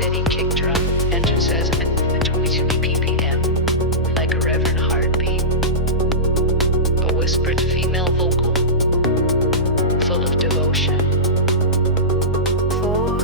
steady kick drum enters as a 22 BPM, like a reverent heartbeat. A whispered female vocal, full of devotion. 4.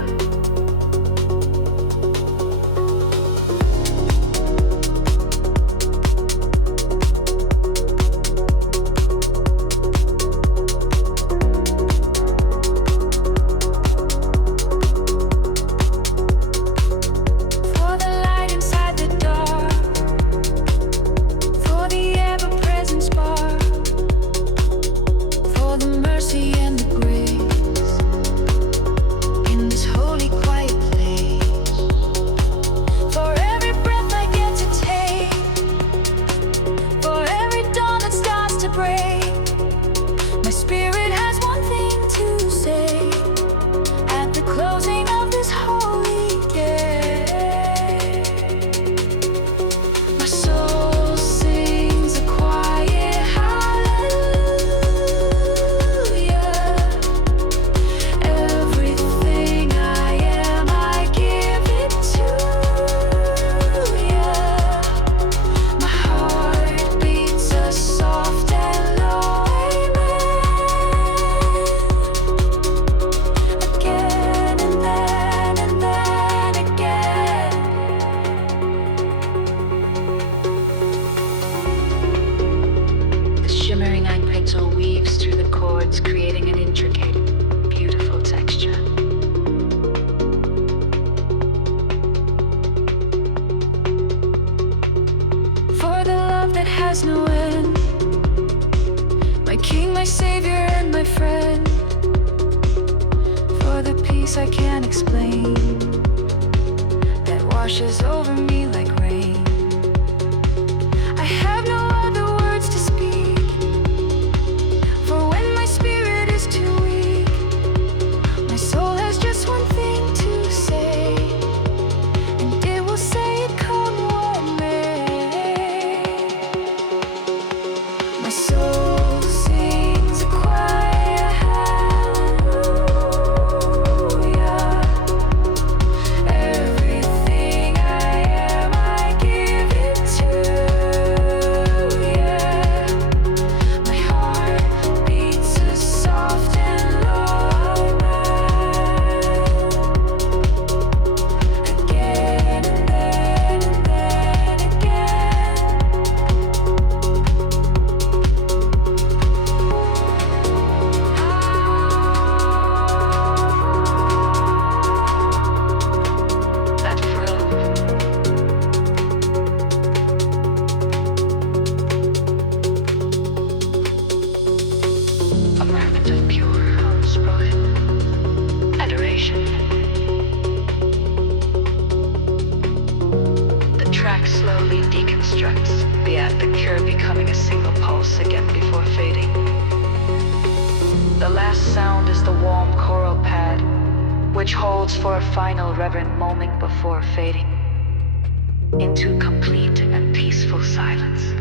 Into complete and peaceful silence.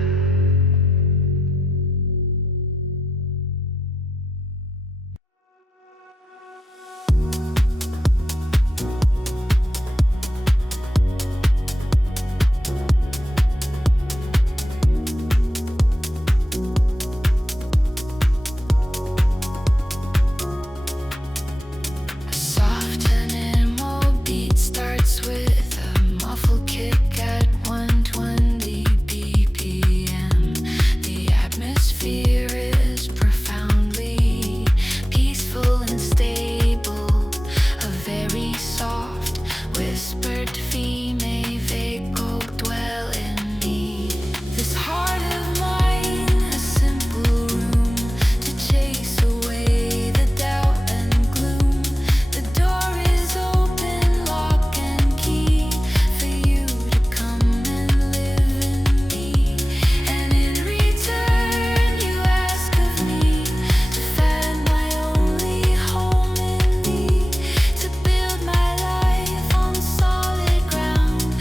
Solid ground.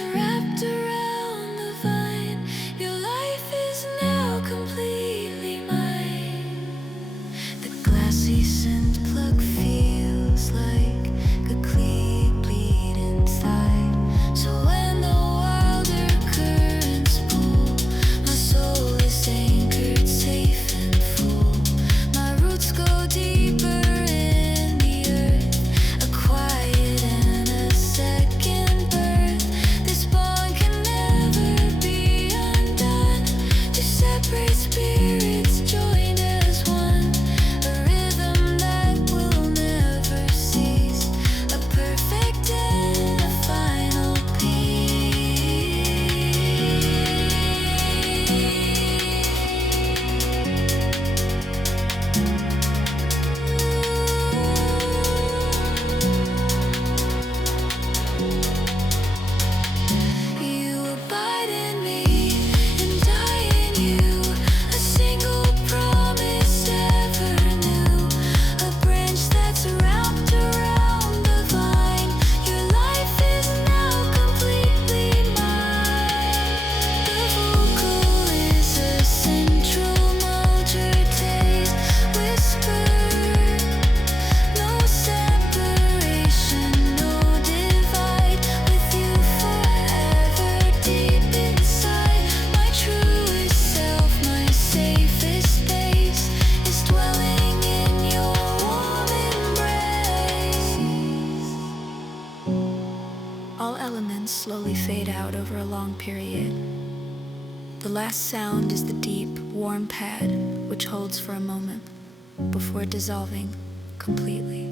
that's wrapped around the vine. Your life is now completely mine. The glassy scent plug feels like a clean bleeding thigh. So when the wilder currents pull, my soul is anchored safe and full. My roots go deeper in the earth, a quiet and a second birth. This bond can never be undone. Two separate spirits joined as one, a rhythm that will never cease, a perfect and a final You abide in me and I in you, a single promise ever new, a branch that's wrapped around the vine. Your life is now completely mine. The vocal is a central motor taste whisper. No separation, no divide. With you forever, deep inside. My truest self, my safest space, is dwelling in your warm embrace. All elements slowly fade out over a long period. The last sound is the deep, warm pad, which holds for a moment before dissolving completely.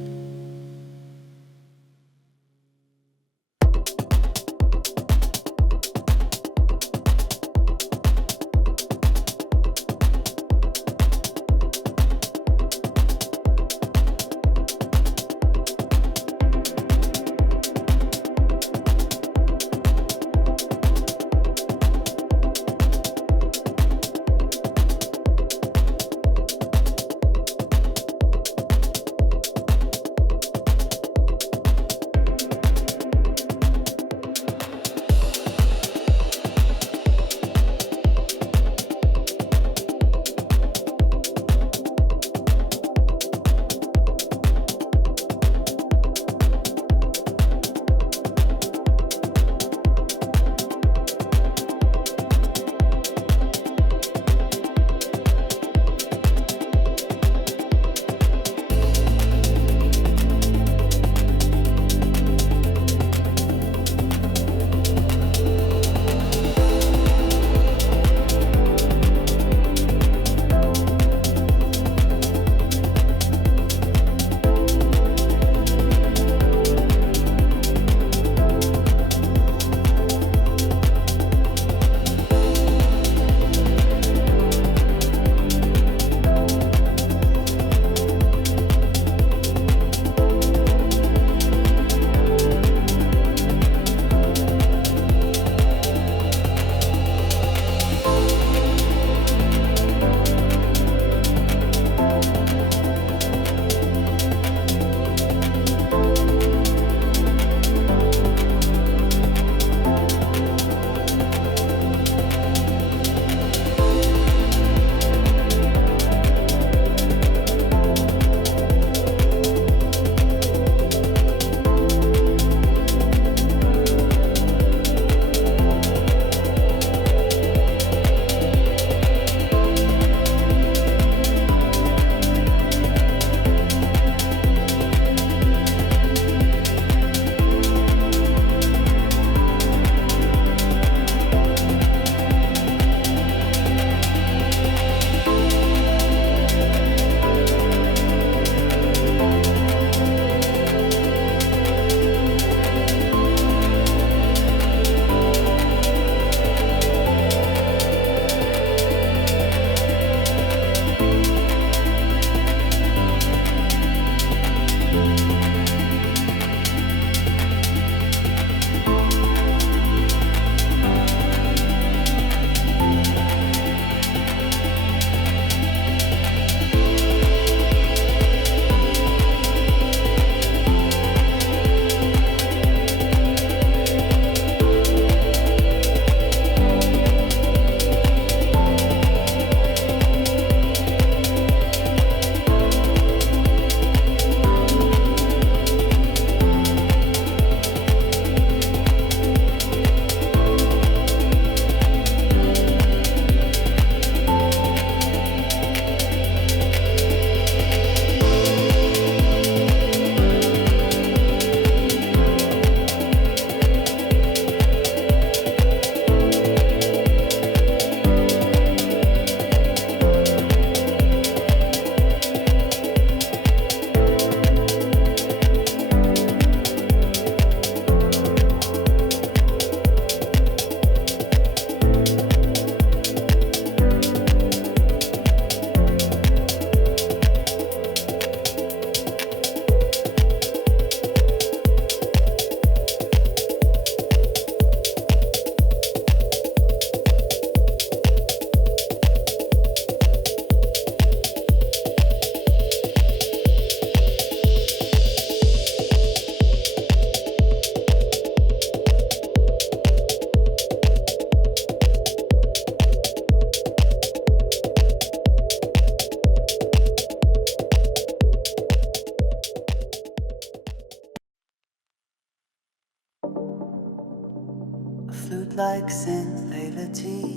flute like sensibility,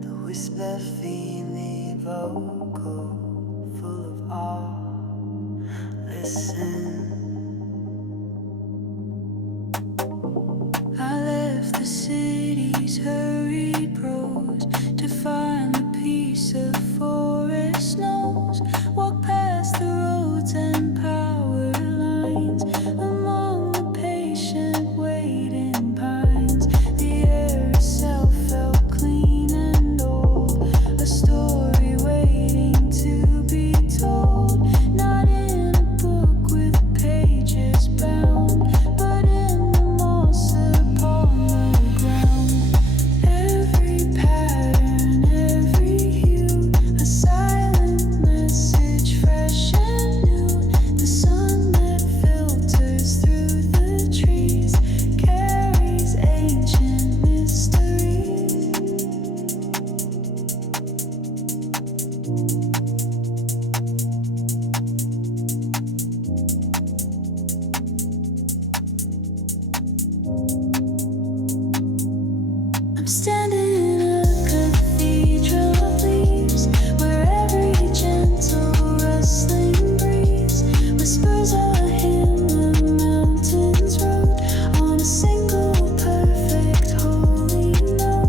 the whisper feely vocal, full of awe. Listen. I left the city's hurried prose to find the peace of forest snows. Walk past the roads and power lines among the patient waiting pines. The air itself felt clean and old, a story waiting to be told. Not in a book with pages bound, but in the moss upon the ground. Every pattern, every hue, a silent message, fresh and new. The sun that filters through the trees carries ancient mysteries. I'm standing in a cathedral of leaves, where every gentle rustling breeze whispers a hymn the mountains wrote on a single perfect holy note.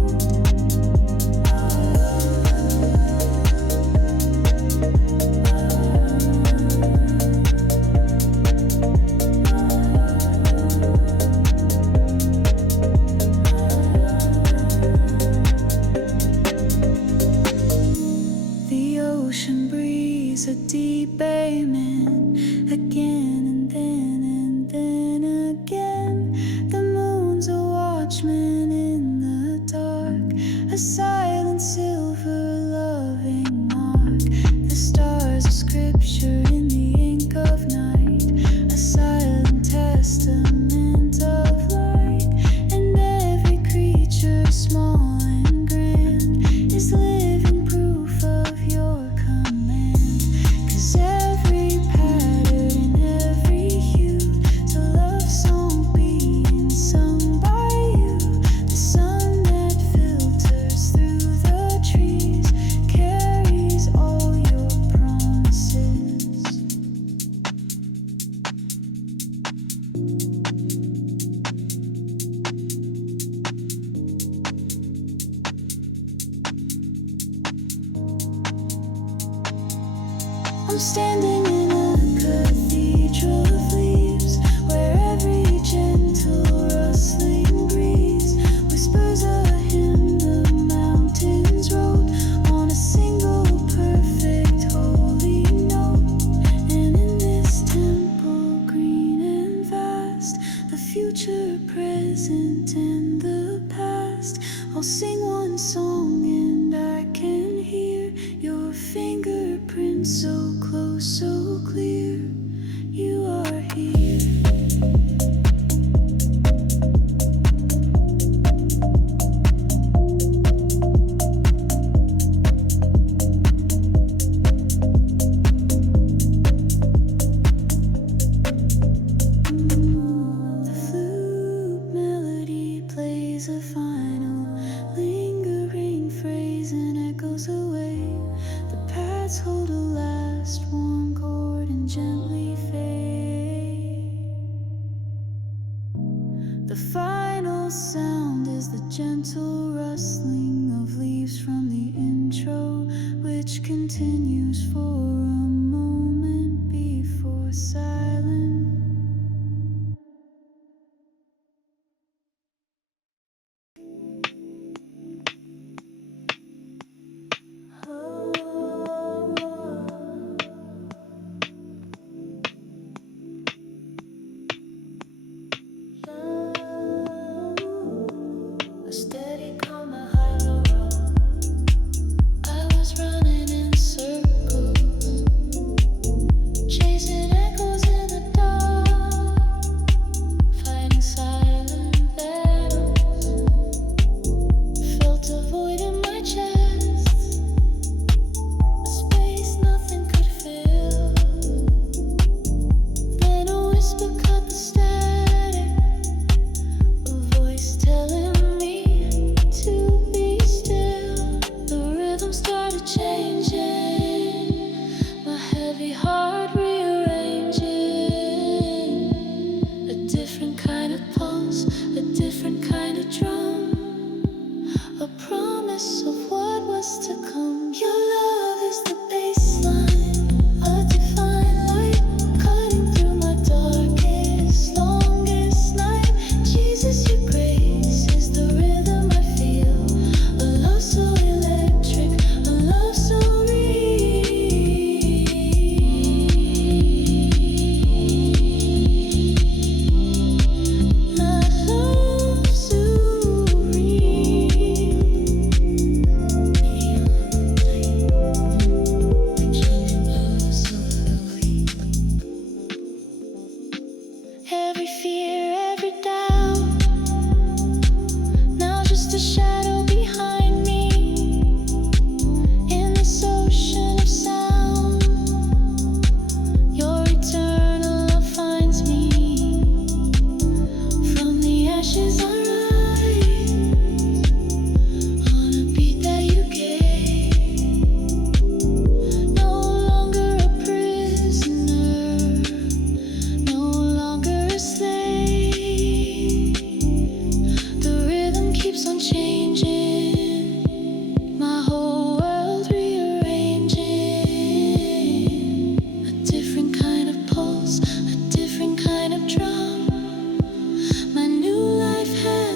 The ocean breeze, a deep amen, again and then again. The moon's a watchman in the dark, a silent silver loving mark. The stars are scripture in the ink of night, a silent testament of light. And every creature, small and grand, is living proof of your command. 'Cause every pattern, every hue, is a love song being sung by you. The sun that filters through the trees carries all your promises. I'm standing in a cathedral of leaves, where every gentle rustling breeze whispers a hymn the mountains wrote on a single perfect holy note. And in this temple green and vast, the future, present, and the past all sing one song, and I can hear your fingerprints so close, so clear. You are here. The flute melody plays a final, lingering phrase and echoes away. The pads hold a last warm chord and gently fade. The final sound is the gentle rustling of leaves from the intro, which continues for a moment before silence. A steady calm, a hollow roll. I was running in circles.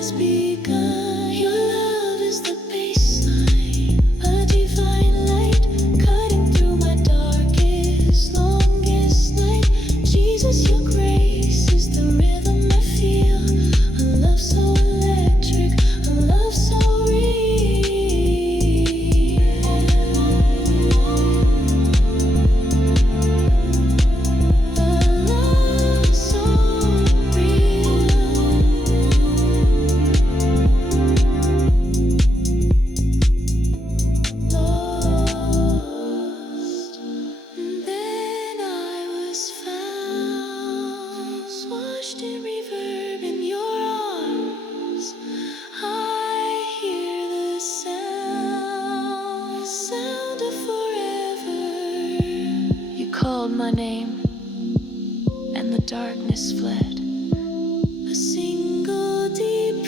has begun. Your love is the baseline, a divine light cutting through my darkest, longest night. Jesus, your grace is the rhythm I feel. A love so electric, a love so real. A love so real. Lost. Then I was found, washed in reverb in your arms. I hear the sound of forever. You called my name, and the darkness fled. A single deep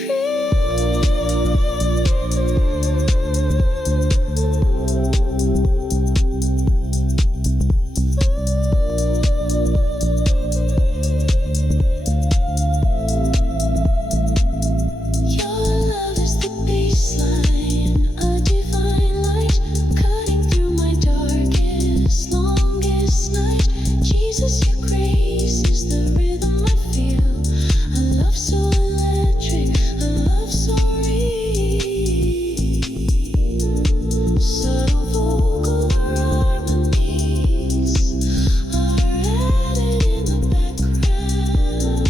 Your love is the baseline, a divine light cutting through my darkest, longest night. Jesus, your grace is the rhythm I feel. A love so electric, a love so real. Subtle vocal harmonies are added in the background.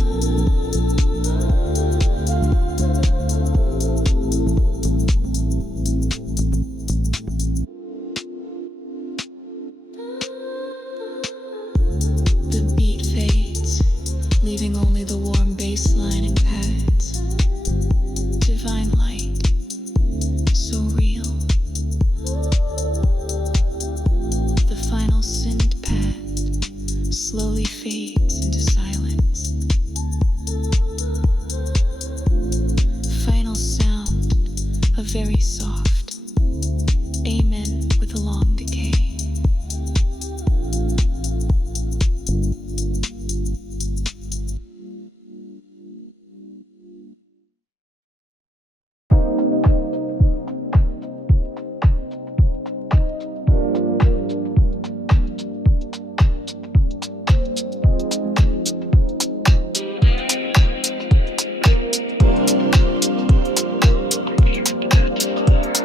The beat fades, leaving only the warm bass line and pads. Divine light, so real. The final synth pad slowly fades into silence. Final sound, a very soft amen with a long decay. Keep that far.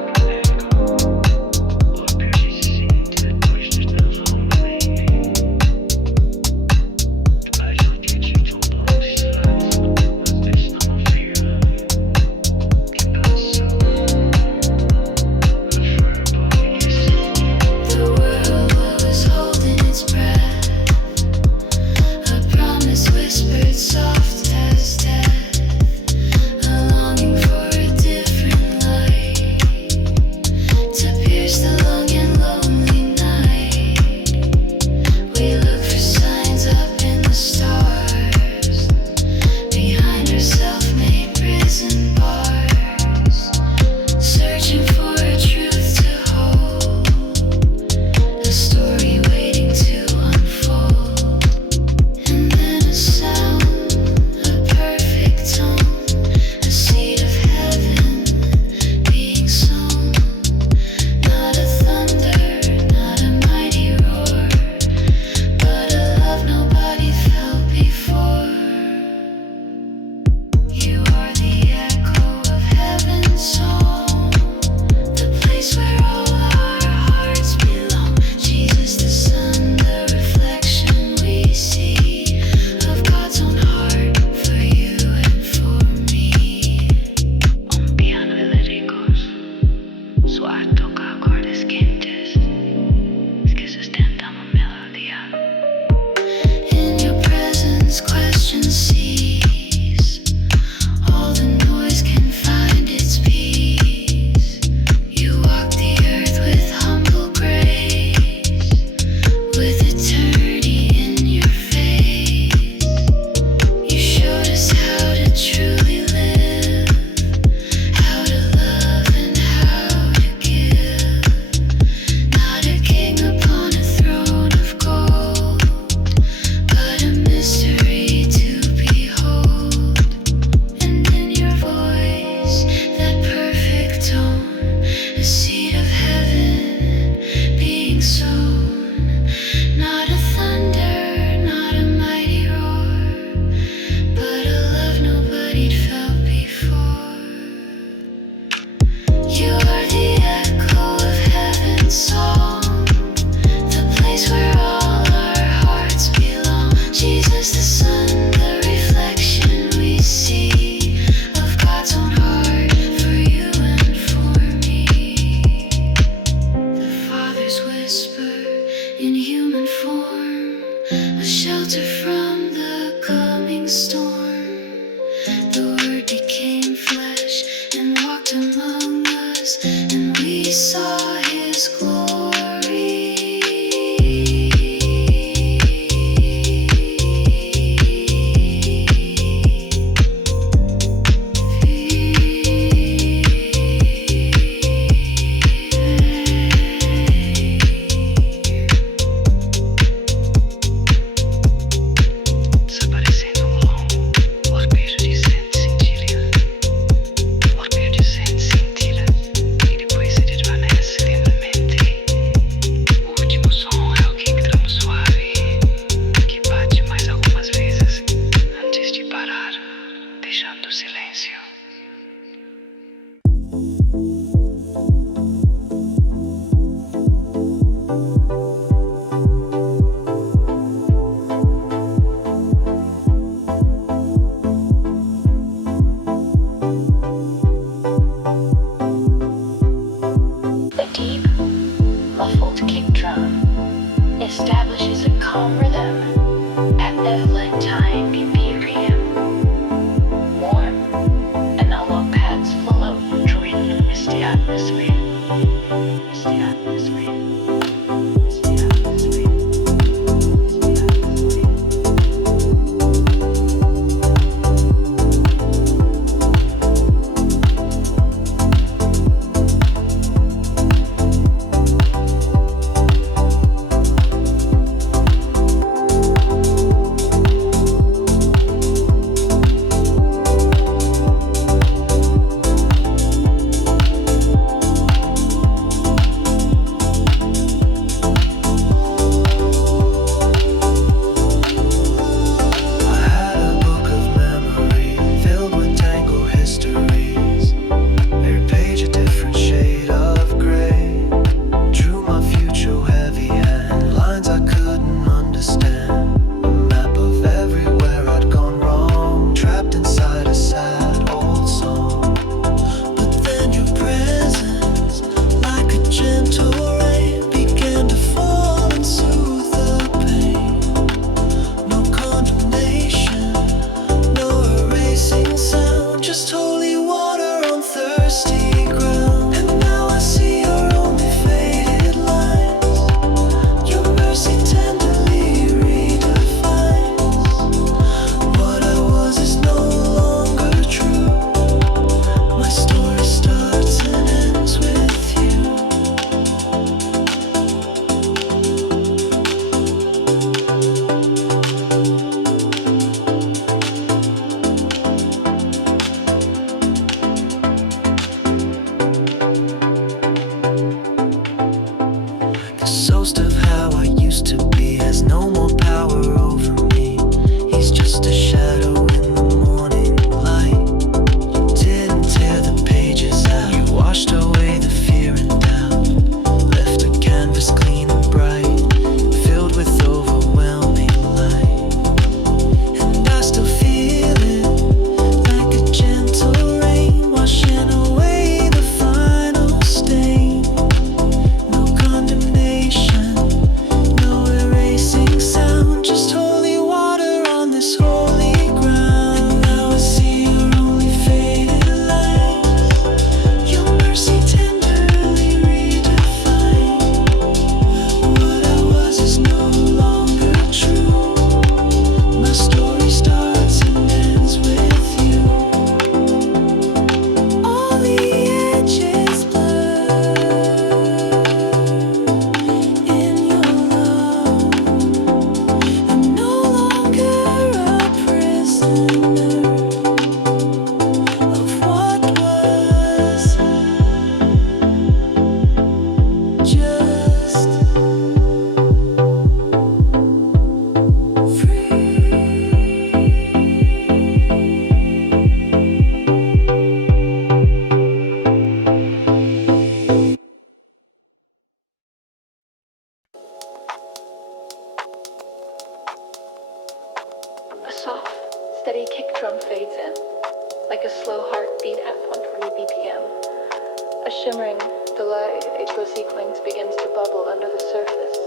A shimmering, delightful sequence begins to bubble under the surface.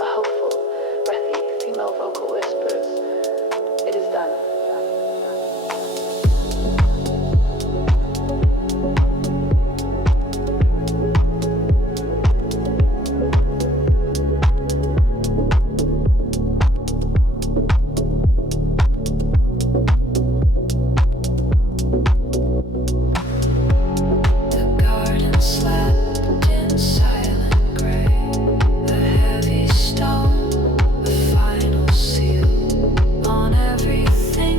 A hopeful, breathy female vocal whispers, "It is done." Stone, a final seal on everything.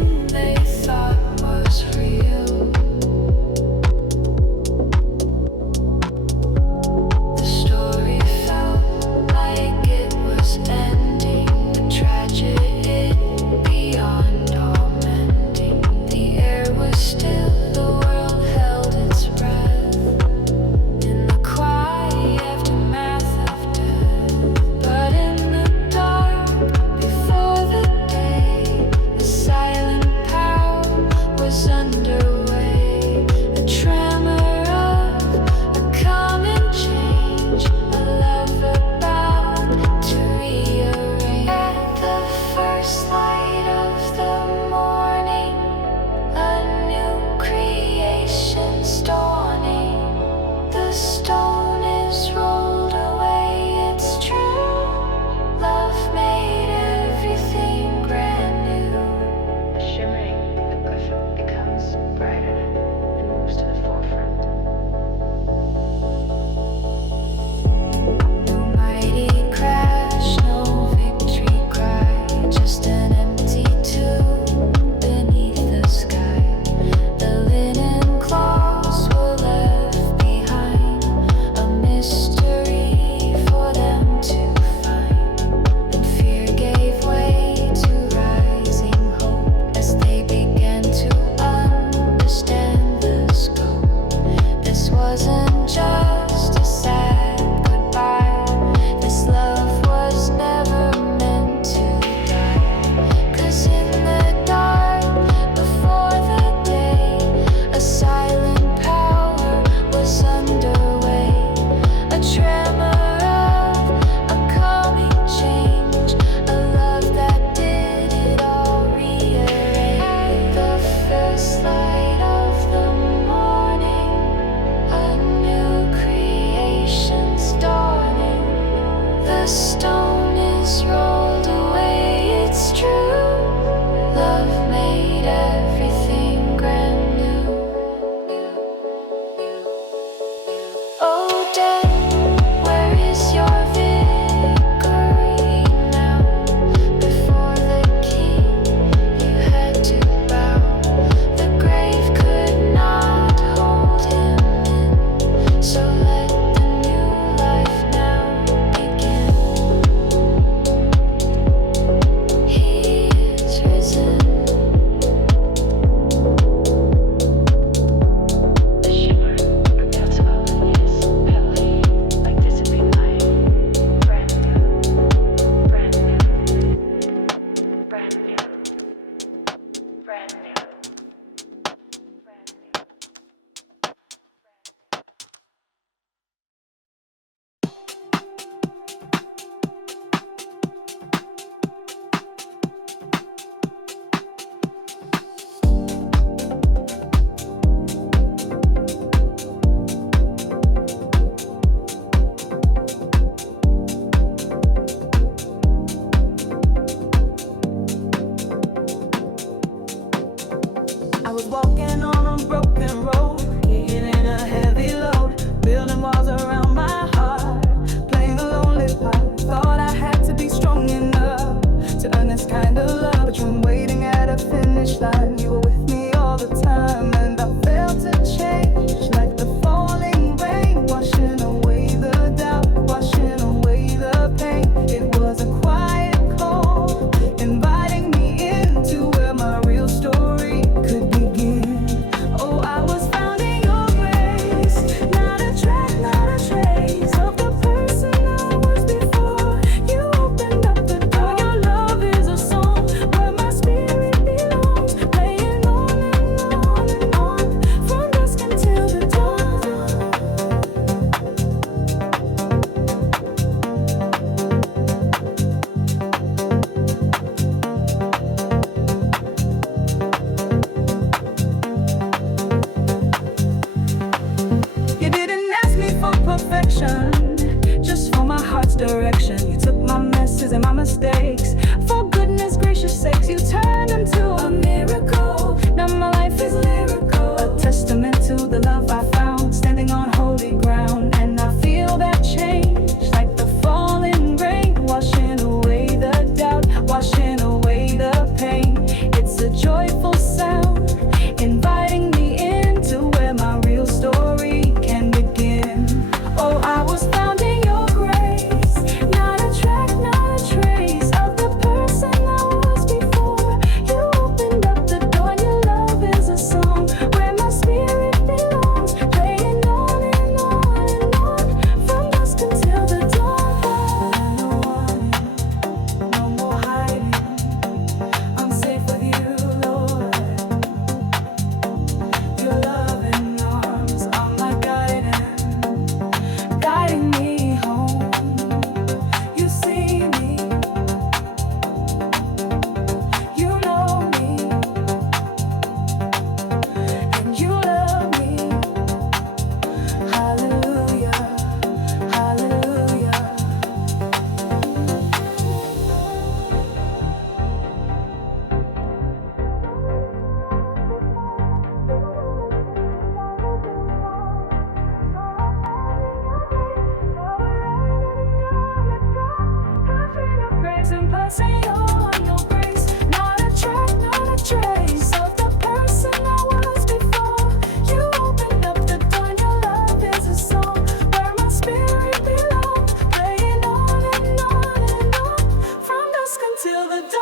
devotion, just for my heart's direction. You took my messes and my mistakes. For goodness gracious sakes, you turned them to a miracle. Now my life is lyrical, a testament to the love I found, standing on holy ground. And I feel that change, like the falling rain, washing away the doubt, washing away the pain. It's a joyful sound, inviting me into where my real story can begin. Oh, I was found in your grace, not a track, not a trace of the person I was before. You opened up the door, and your love is a song where my spirit belongs, playing on and on and on, from dusk until the dawn. No one, no more hiding. I'm safe with you, Lord. Your loving arms are my guiding me home. You see me, you know me, and you love me. Hallelujah, hallelujah. Grace and passing on your grace, not a track, not a trace of the person I was before. You opened up the door, and your love is a song where my spirit belongs, playing on and on and on, from dusk until the dawn.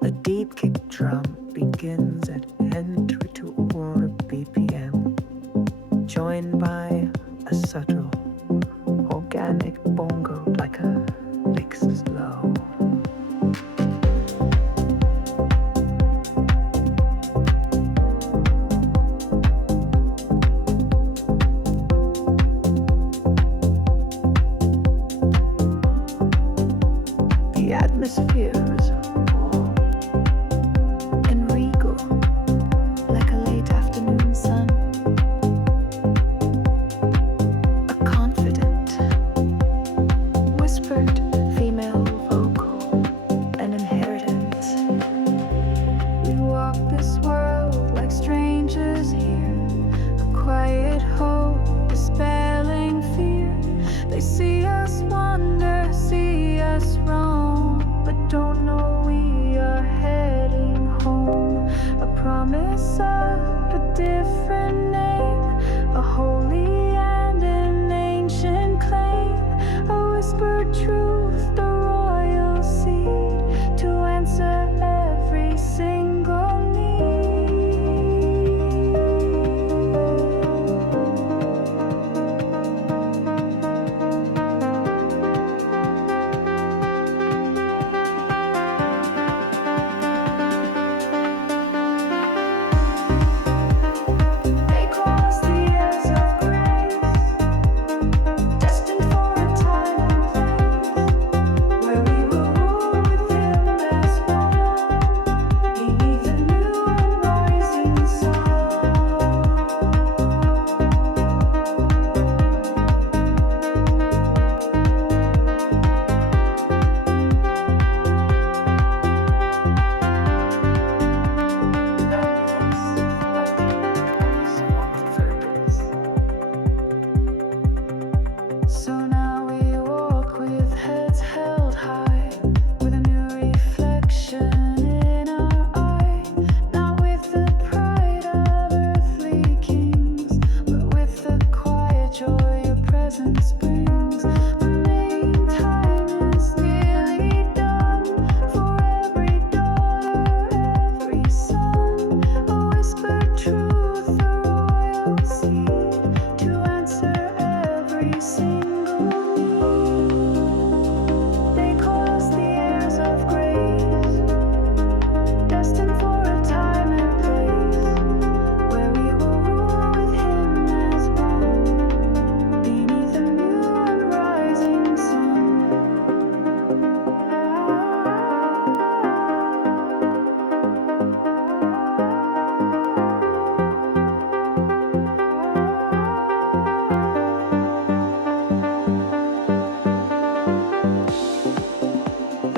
A deep kick drum begins at entry to Aurora BPM, joined by a subtle, organic bongo like a licks slow. The atmosphere is warm and regal, like a late afternoon sun. A confident, whispered female vocal, an inheritance. We walk this world like strangers here, a quiet hope dispelling fear. They see us wander, see us roam, but don't know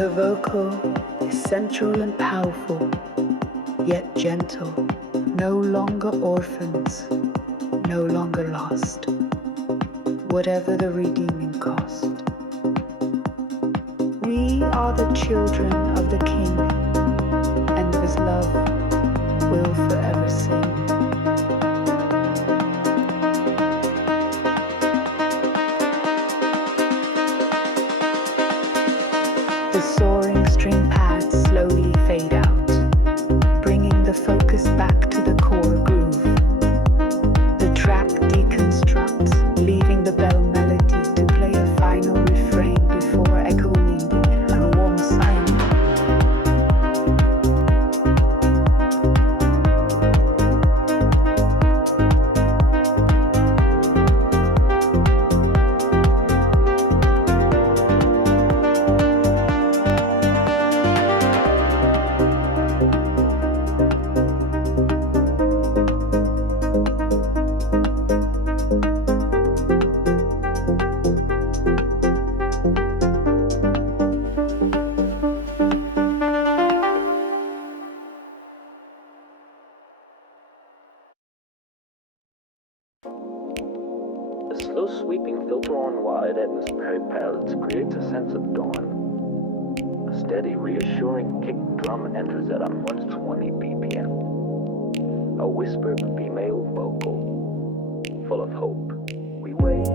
The vocal is central and powerful, yet gentle, no longer orphans, no longer lost, whatever the redeeming cost. We are the children of the King, and of his love will forever sing. The soaring string pads slowly fade out, bringing the focus back to the core groove. The track deconstructs, leaving the bell melody to play a final refrain before echoing a warm silence. A slow sweeping filter on wide atmospheric palettes creates a sense of dawn. A steady, reassuring kick drum enters at 120 BPM. A whispered female vocal, full of hope. We wait.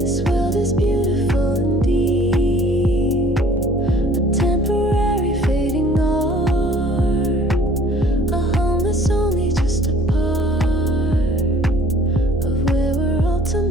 This world is beautiful indeed, a temporary fading art, a home that's only just a part of where we're all to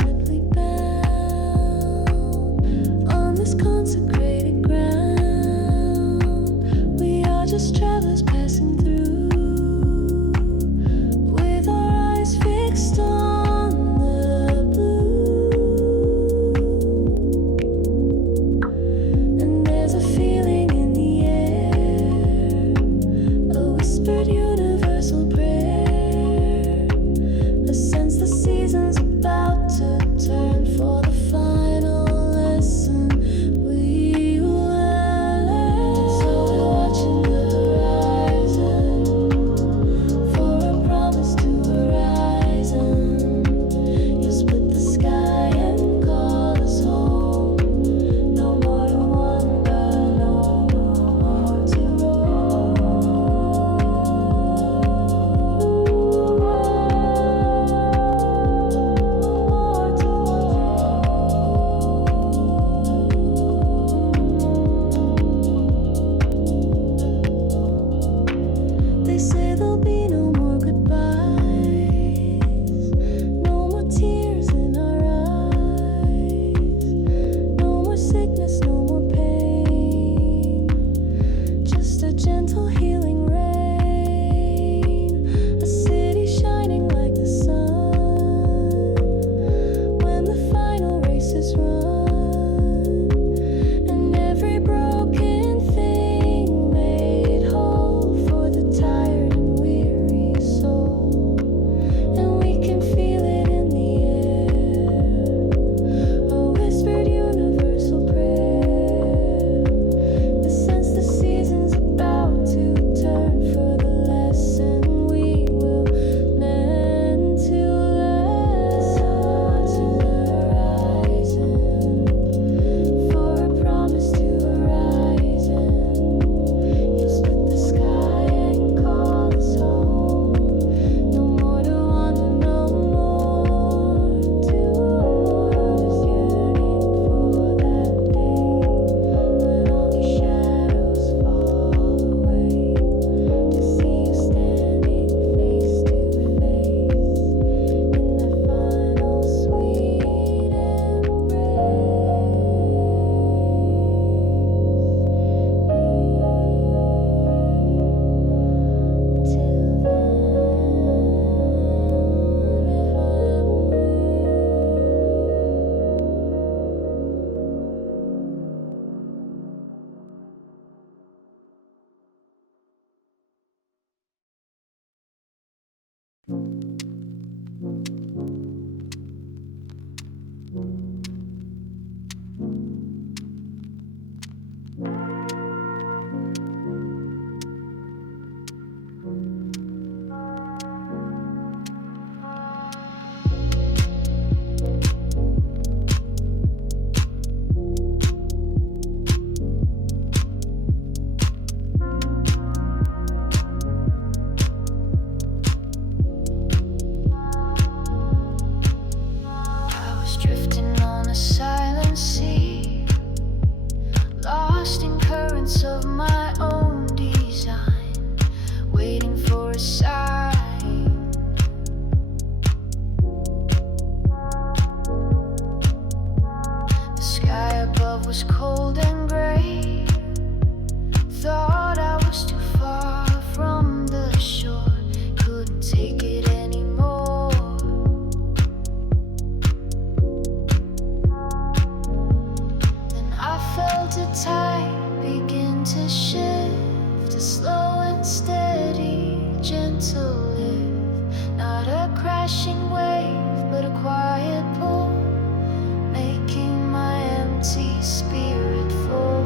I was drifting on a silent sea, lost in currents of my own design, waiting for a sign. The sky above was cold and gray. Thought I was too far from the shore, couldn't take it anymore. Then I felt a tide begin to shift, a slow and steady, gentle lift. Not a crashing wave, but a quiet pull, making my empty spirit full.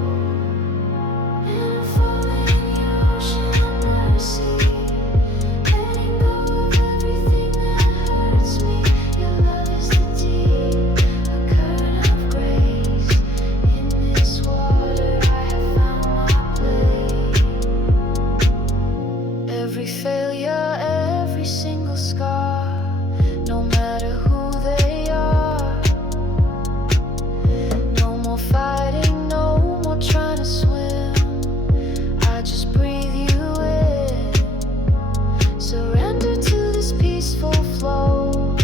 And I'm falling in your ocean of mercy, letting go of everything that hurts me. Your love is the deep, a current of grace. In this water I have found my place. Every failure, every single scar, no matter who they are. No more fighting, no more trying to swim. I just breathe you in, surrender to this peaceful flow,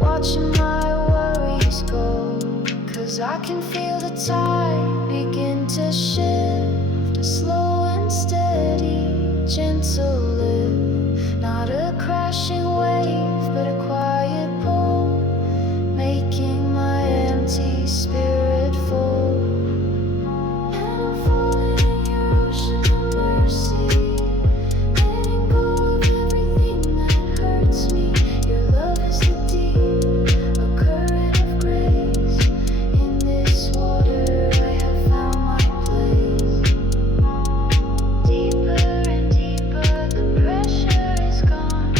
watching my worries go. 'Cause I can feel the tide begin to shift, a slow and steady, gentle lift. Not a crashing wave, but a quiet pull, making my empty spirit full. And I'm falling in your ocean of mercy, letting go of everything that hurts me. Your love is the deep, a current of grace. In this water I have found my place. Deeper and deeper, the pressure is gone.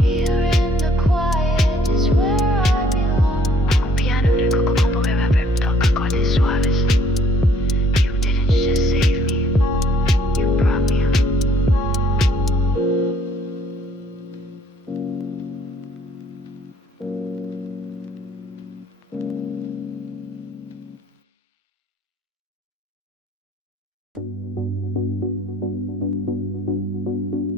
Here in the quiet is where I belong. Un piano de coco combo reverb, dark accordes suaves. You didn't just save me, you brought me up.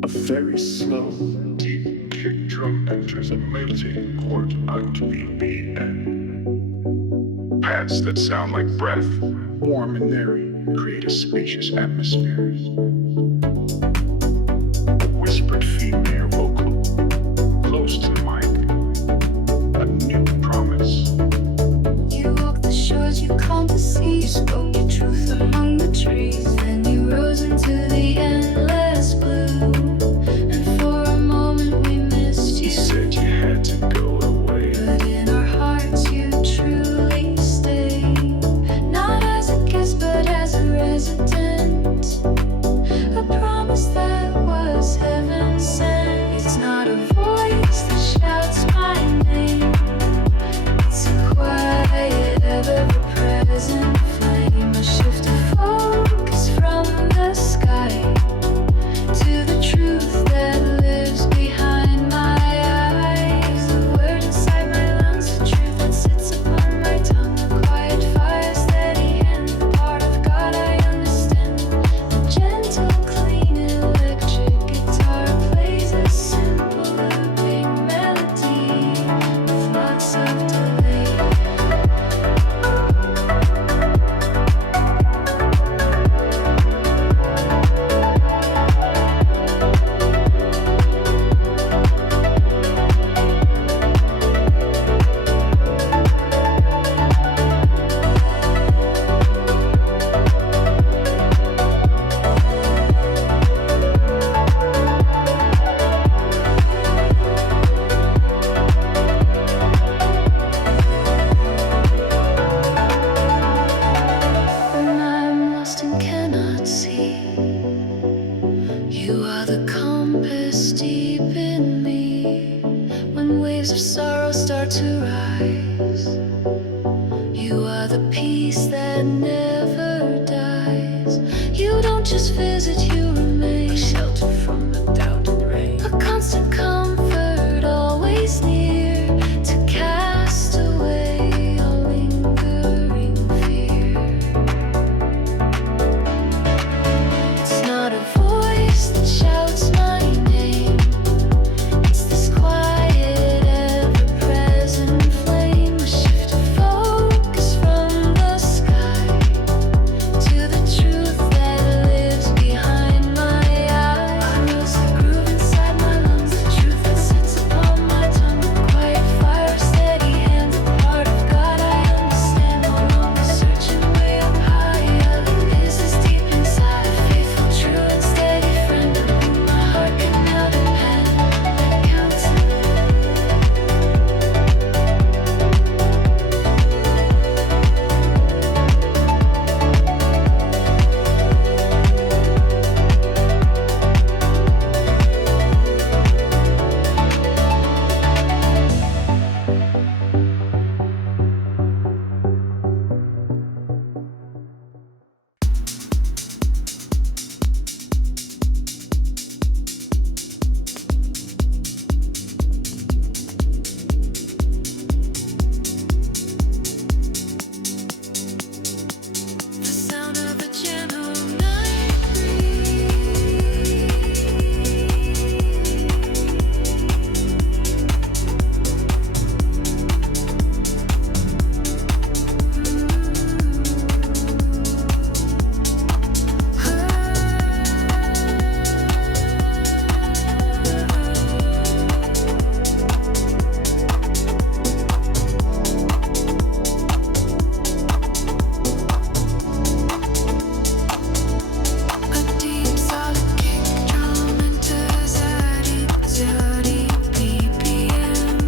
A very slow, deep kick drum enters a melting chord unto BPM. Paths that sound like breath, warm and airy, create a spacious atmosphere. A whispered female vocal, close to the mic, a new promise. You walked the shores you called to see. You spoke your truth among the trees. Then you rose into the endless blue. And for a moment we missed You you. said you had to go away. But in our hearts you truly stayed. Not as a guest but as a resident. A promise that was heaven sent. It's not a voice that shouts my name. It's a quiet, ever-present flame. never dies. You don't just visit, you remain. A shelter from the doubt and rain. A constant comfort, always near, to cast away all lingering fear. It's not a voice that shouts my name. It's this quiet, ever-present flame. A shift of focus from the sky to the truth that lives behind my eyes. I knows the groove inside my lungs, the truth that sits upon my tongue. Quiet fire, steady hand, the part of God I understand. No longer searching way up high, all it is deep inside. A faithful, true, and steady friend on whom my heart can now depend. That counts. The sound of a gentle night A deep solid kick drum enters at each BPM,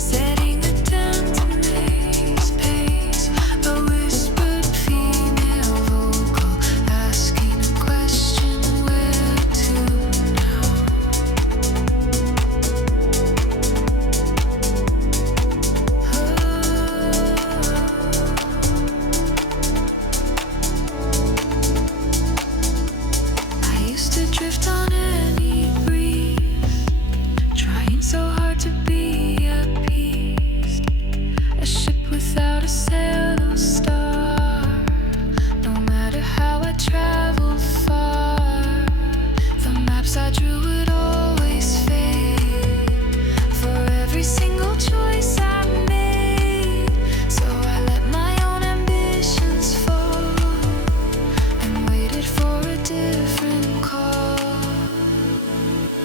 setting the dance pace. A whispered female vocal asking a question, where to now? I used to drift on any breeze, trying so hard to be at peace. A ship without a sail or star. No matter how I traveled far, the maps I drew would always fade. For every single choice I made, so I let my own ambitions fall and waited for a different call.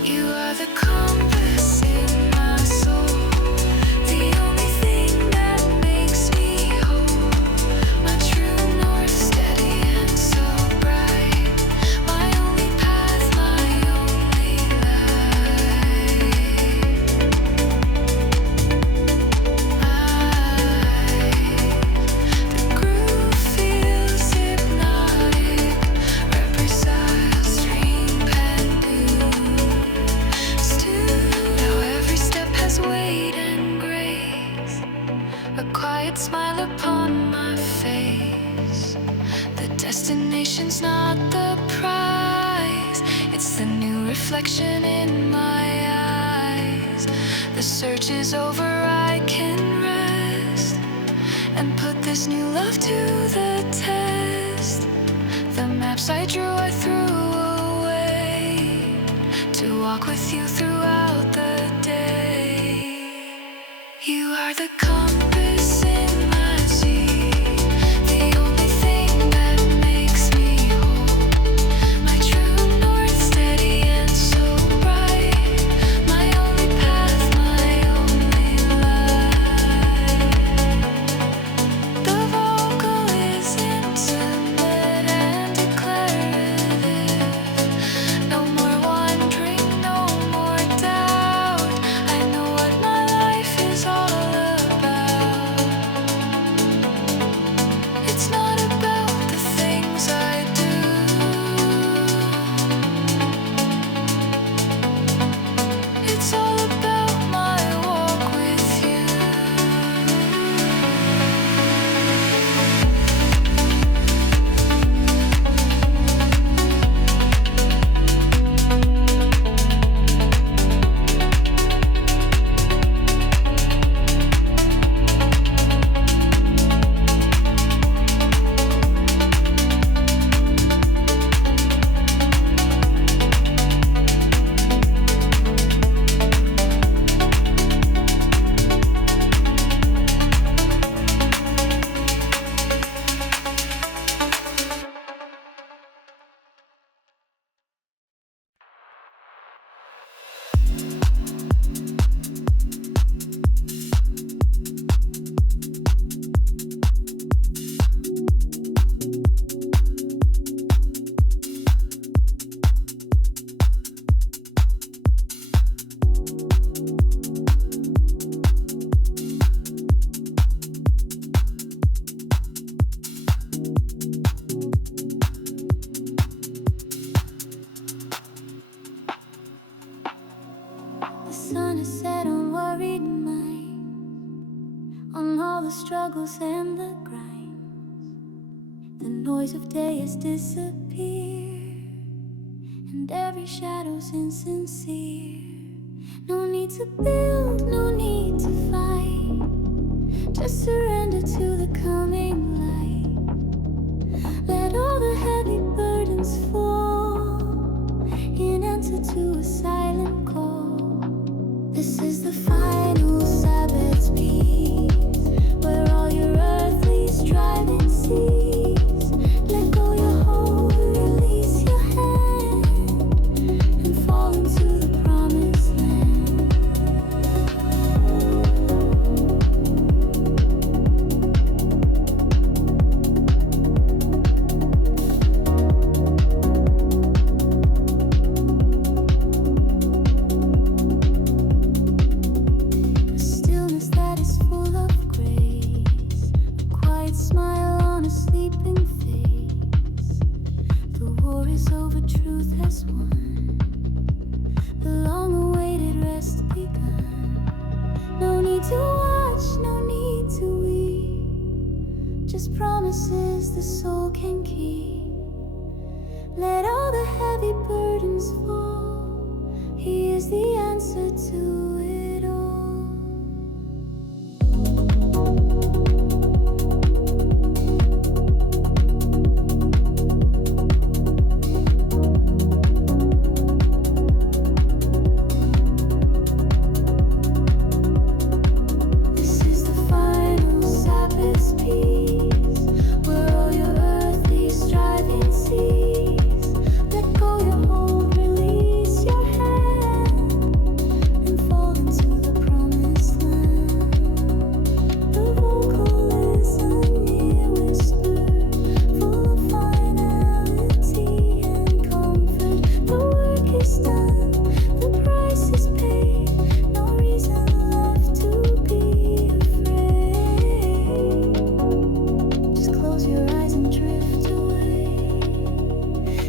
You are the compass in my soul, the only thing that makes me whole. My true north, steady and so bright. My only path, my only light. The groove feels hypnotic, represile stream pendulum. Still, now every step has weight and grace, a quiet smile upon my face. The destination's not the prize, it's the new reflection in my eyes. The search is over, I can rest and put this new love to the test. The maps I drew, I threw away to walk with you throughout the day. You are the compass in my sea, the only thing that makes me whole. My true north, steady and so bright. My only path, my only light. The vocal is intimate and declarative. No more wandering, no more doubt. I know what my life is all about. It's not about the things I do. It's all about my walk with you. noise of day has disappeared, and every shadow's insincere. No need to build, no need to fight. Just surrender to the coming light. Let all the heavy burdens fall in answer to a silent call. This is the final Sabbath's peace, where all your earthly striving cease. Let go your hold, release your hand, and fall into the promised land. A stillness that is full of grace, a quiet smile on a sleeping face. The war is over, truth has won. The long-awaited rest begun. No need to watch, no need to weep. Just promises the soul can keep. Let all the heavy burdens fall. He is the answer to it all. This is the final Sabbath's peace, where all your earthly striving cease. Let go your hold, release your hand, and fall into the promised land. The vocal is a near whisper, full of finality and comfort. The work is done, the price is paid. No reason left to be afraid. Just close your eyes and drift away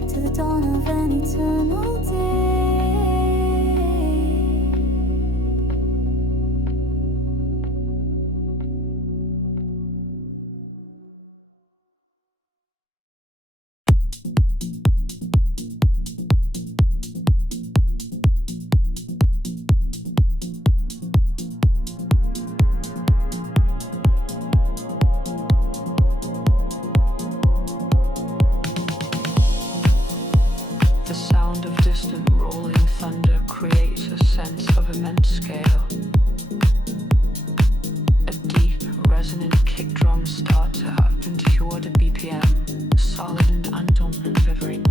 to the dawn of an eternal day. The sound of distant rolling thunder creates a sense of immense scale. A deep, resonant kick drum starts up into your BPM, solid and undaunted quivering.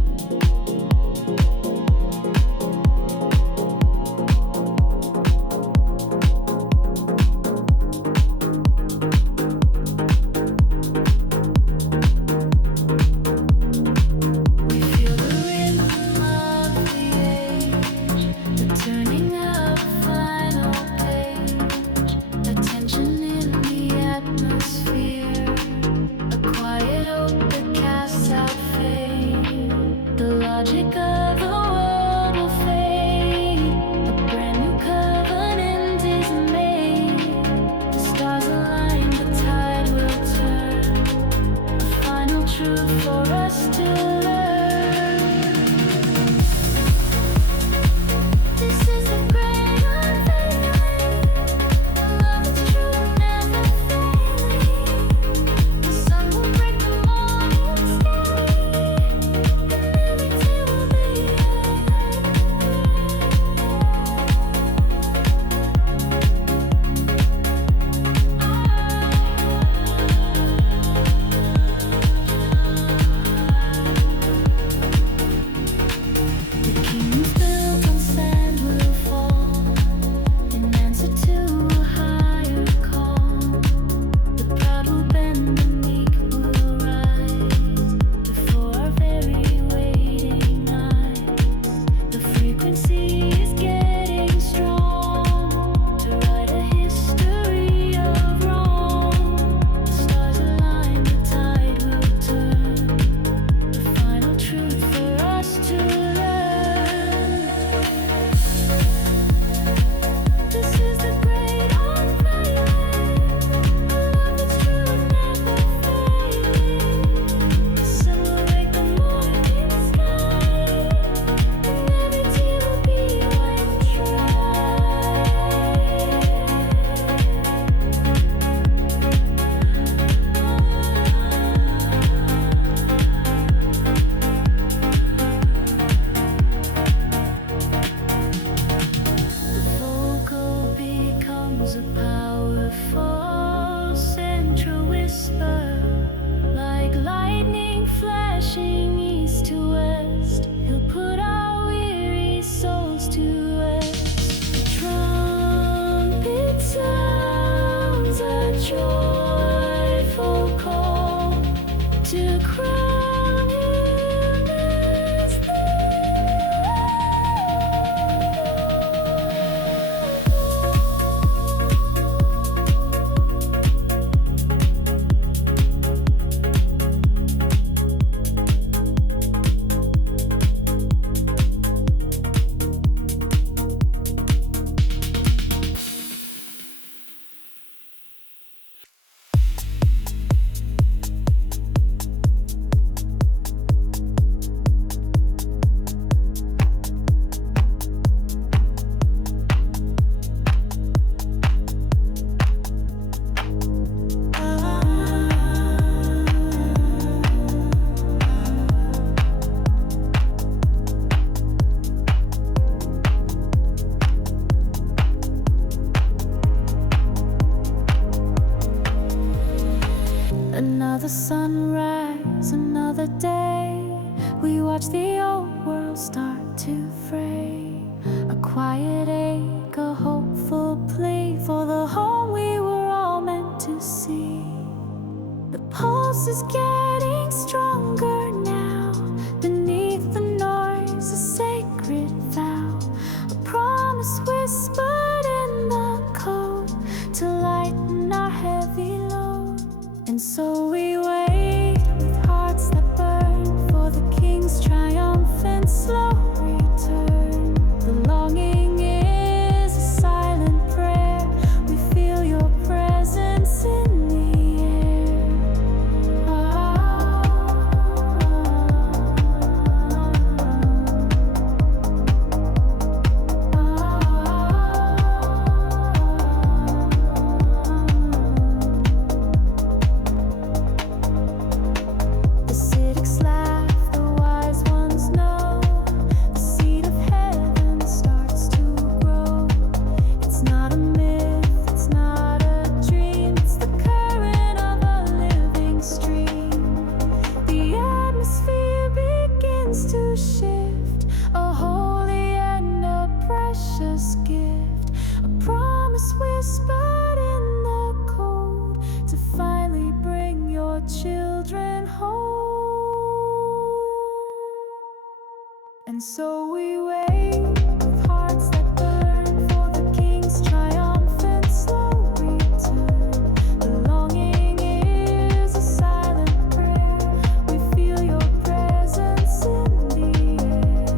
We feel the rhythm of the age, the turning of a final page, a tension in the atmosphere, a quiet hope that casts out fate. The logic of the world will fade, a brand new covenant is made. The stars align, the tide will turn, a final truth for us to learn. This is the great unveiling, a love that's true, never failing. The sun will break the morning sky, and everything will be alright. lightning flashing east to west. He'll put our weary souls to rest. The trumpet sounds a joyful call to crown him as the Another sunrise, another day. We watch the old world start to fray. A quiet ache, a hopeful plea for the home we were all meant to see. The pulse is getting stronger now. Beneath the noise, a sacred vow, a promise whispered in the code to lighten our heavy load. And so we wait with hearts that burn for the King's triumphant slow return. The longing is a silent prayer. We feel your presence in the air. The cynics laugh, the wise ones know. The seed of heaven starts to grow. It's not a myth, it's not a dream. It's the current of a living stream. The atmosphere begins to shift. A holy and a precious gift. A promise whispered in the cold to finally bring your children home. And so we wait with hearts that burn for the King's triumphant slow return. The longing is a silent prayer. We feel your presence in the air.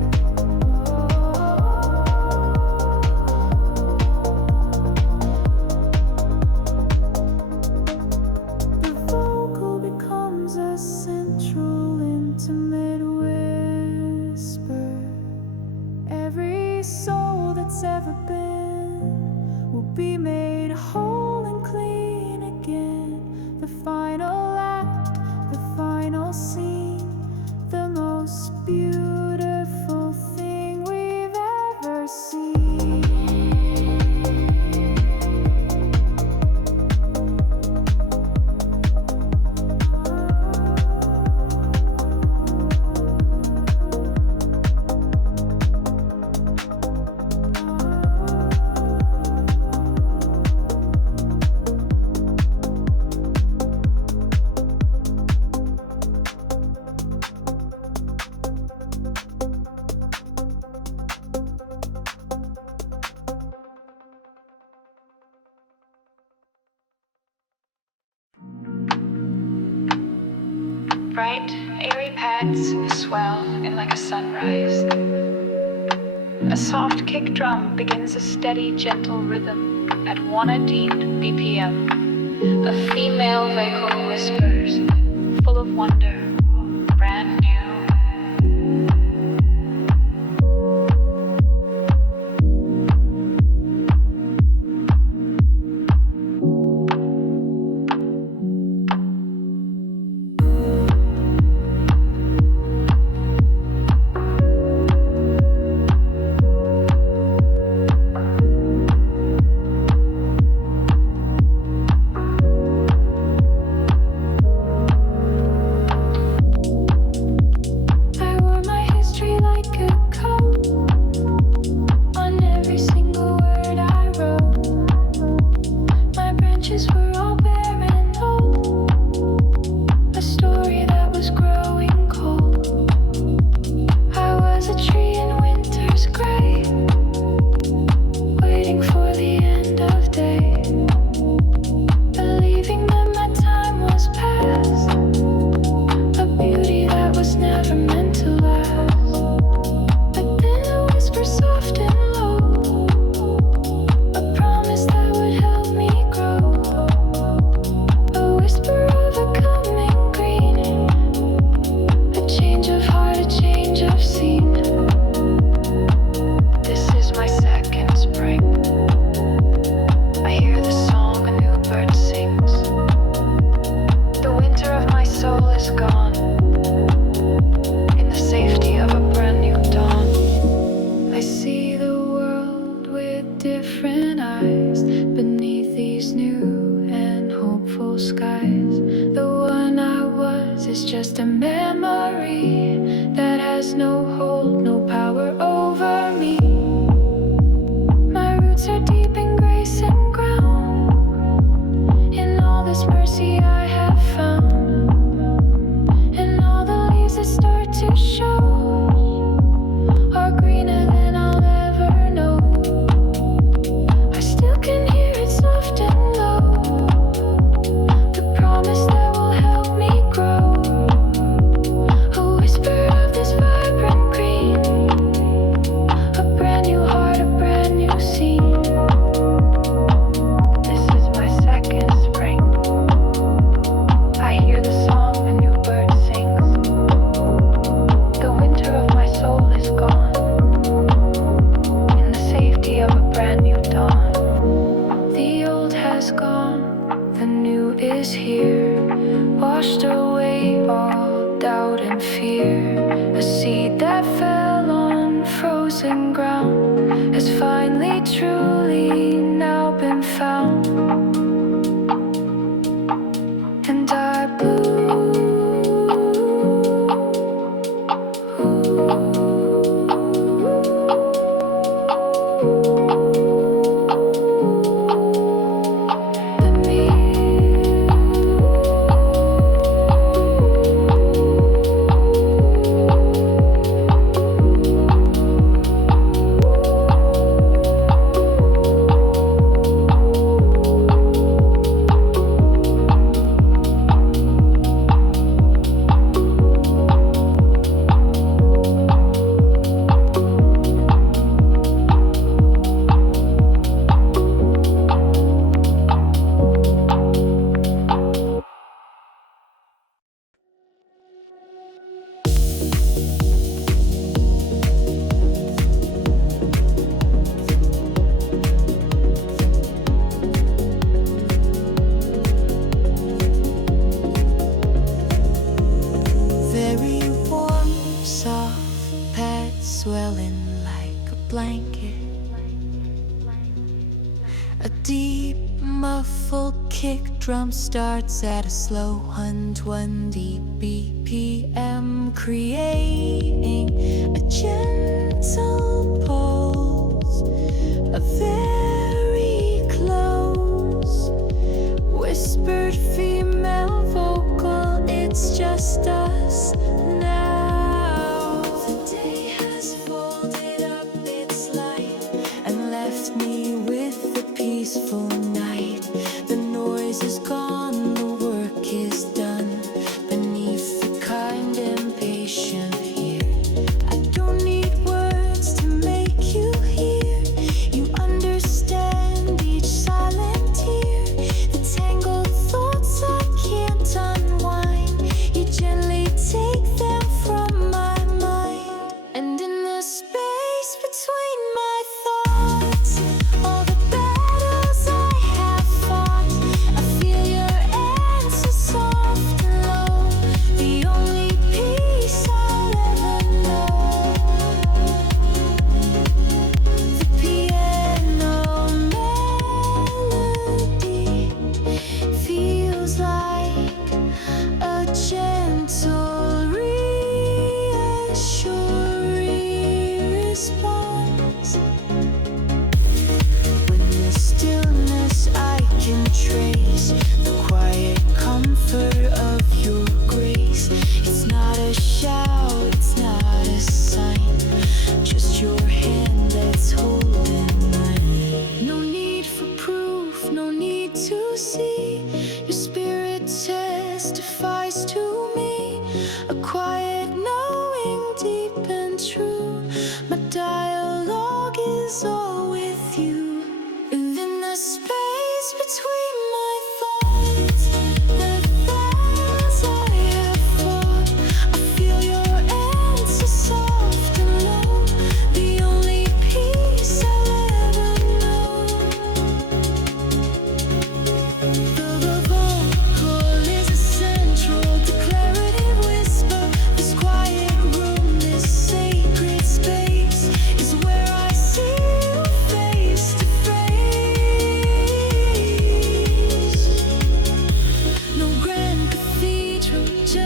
The vocal becomes a central intimate whisper. Every soul that's ever been will be made whole and clean again. The final act, the final scene, the most beautiful thing we've ever seen. Bright, airy pads swell in like a sunrise. A soft kick drum begins a steady, gentle rhythm at 118 BPM. A female vocal whispers, full of wonder, brand new. just a memory that has no hold, no power over me. My roots are deep in grace and ground, in all this mercy I have found, and all the leaves that start to show are greener than I'll ever know. I still can hear it soft and low, the promise that will help me grow, a whisper of this vibrant green, a brand new heart, a brand new scene. This is my second spring. I hear the song a new bird sings. The winter of my soul is gone, in the safety of a brand new dawn. The old has gone, the new is here, washed away all doubt and fear. A seed that fell on frozen ground has finally truly now been found. And I very warm, soft pets swelling like a blanket. A deep, muffled kick drum starts at a slow 120 BPM, creating a gentle pulse, a very close, whispered female vocal. It's just us now. The day has folded up its light and left me with the peaceful night. The noise is gone, the work is done beneath the kind and patient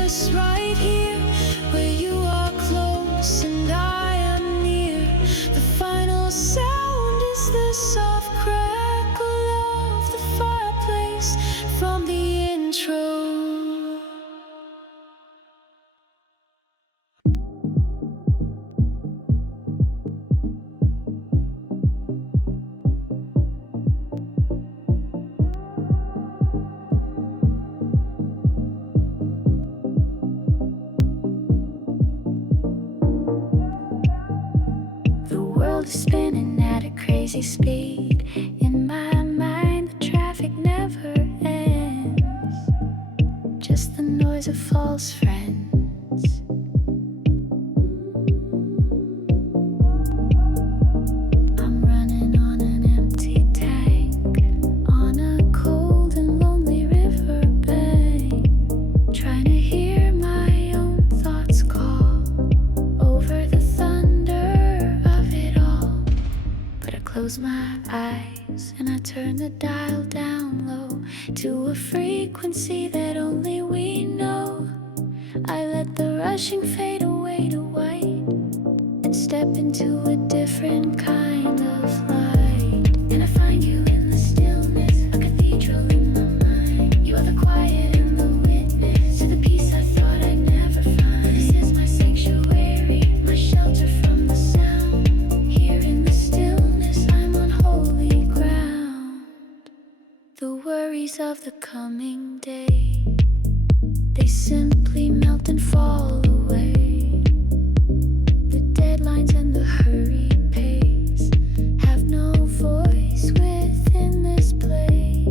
stillness right here, where you are close and I am near. The final sound is the soft crackle of the fireplace from the intro. The world is spinning at a crazy speed. In my mind, the traffic never ends. Just the noise of false friends. I'm running on an empty tank, on a cold and lonely riverbank, trying to hear my own thoughts call over the thunder of it all. But I close my eyes and I turn the dial down low to a frequency that only we know. I let the rushing fade away to white and step into a different kind of light. And I find you in the stillness, a cathedral in my mind. You are the quiet and the witness to the peace I thought I'd never find. This is my sanctuary, my shelter from the sound. Here in the stillness, I'm on holy ground. The worries of the coming day, they simply melt and fall away. The deadlines and the hurried pace have no voice within this place.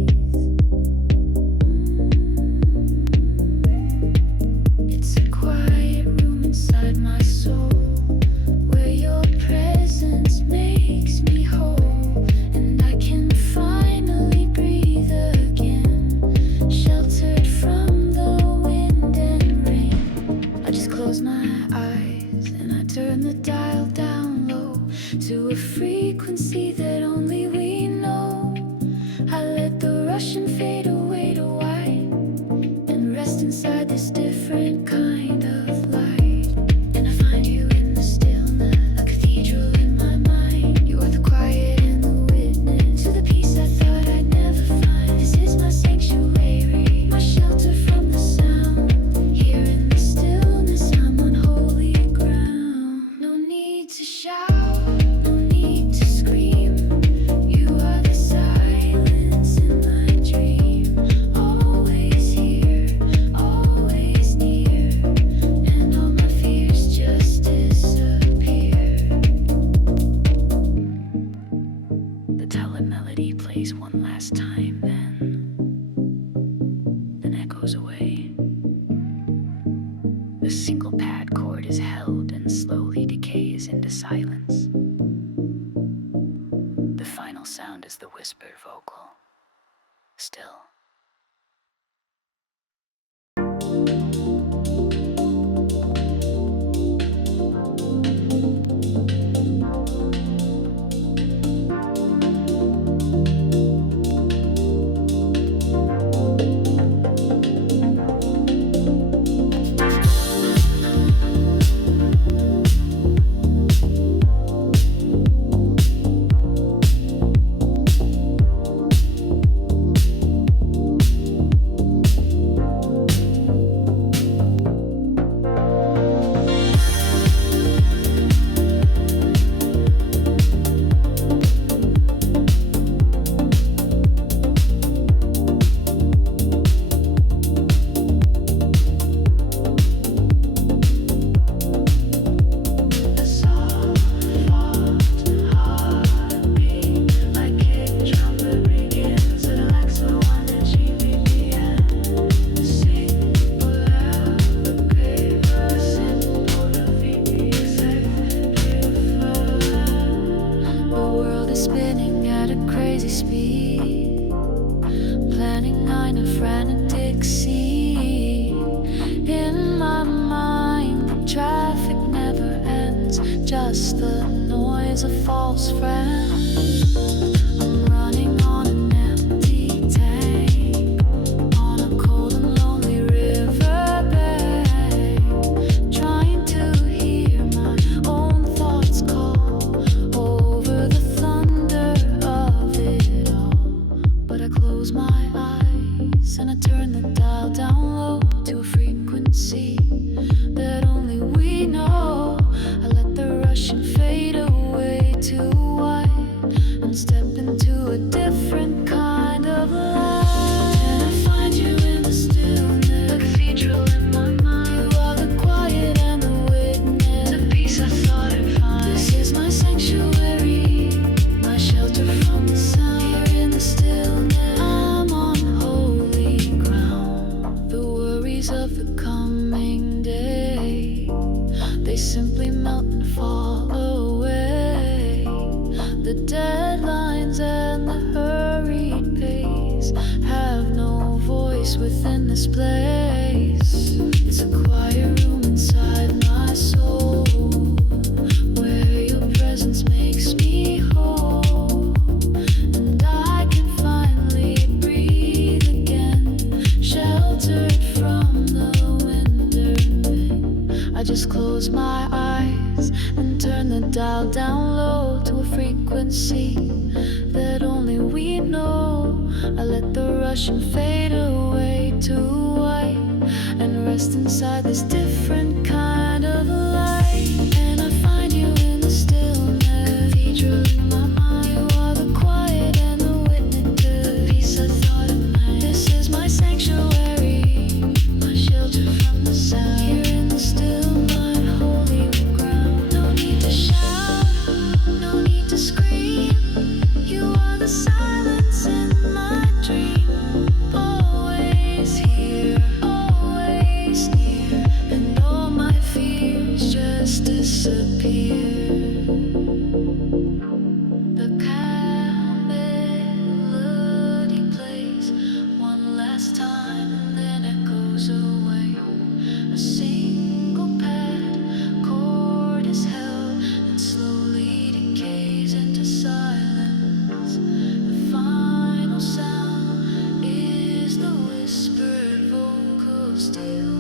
It's a quiet room inside my soul, where your presence makes me whole, and I can finally breathe again, sheltered from the wind and rain. I just close my eyes and I turn the dial down low to a frequency that only we know. I let the Russian fade away to white and rest inside this different kind of light. And I find you in the stillness, a cathedral in my mind. You are the quiet and the witness to the peace I thought I'd never find. This is my sanctuary, my shelter from the sound. Here in the stillness, I'm on holy ground. No need to shout, no need to scream. You are the silence in my dream. Always here, always near, and all my fears just disappear. The telemelody plays one last time, then echoes away. The single pad chord is held and slowly decays into silence. The final sound is the whispered vocal. Still. just the noise of false friends. I'm running on an empty tank, on a cold and lonely riverbed, this place. It's a quiet room inside my soul, where your presence makes me whole, and I can finally breathe again, sheltered from the winter wind. I just close my eyes and turn the dial down low to a frequency that only we know. I let the Russian fade away to white and rest inside this different kind of light. And I find you in the stillness, cathedral in my mind. You are the quiet and the witness to the peace I thought I meant. This is my sanctuary, my shelter from the sound. Here in the still night, holy ground. No need to shout, no need to scream. You are the silence in my dream. Always here, always near, and all my fears just disappear. The melody plays one last time and then it goes away. A single pad chord is held and slowly decays into silence. The final sound is the whispered vocal still.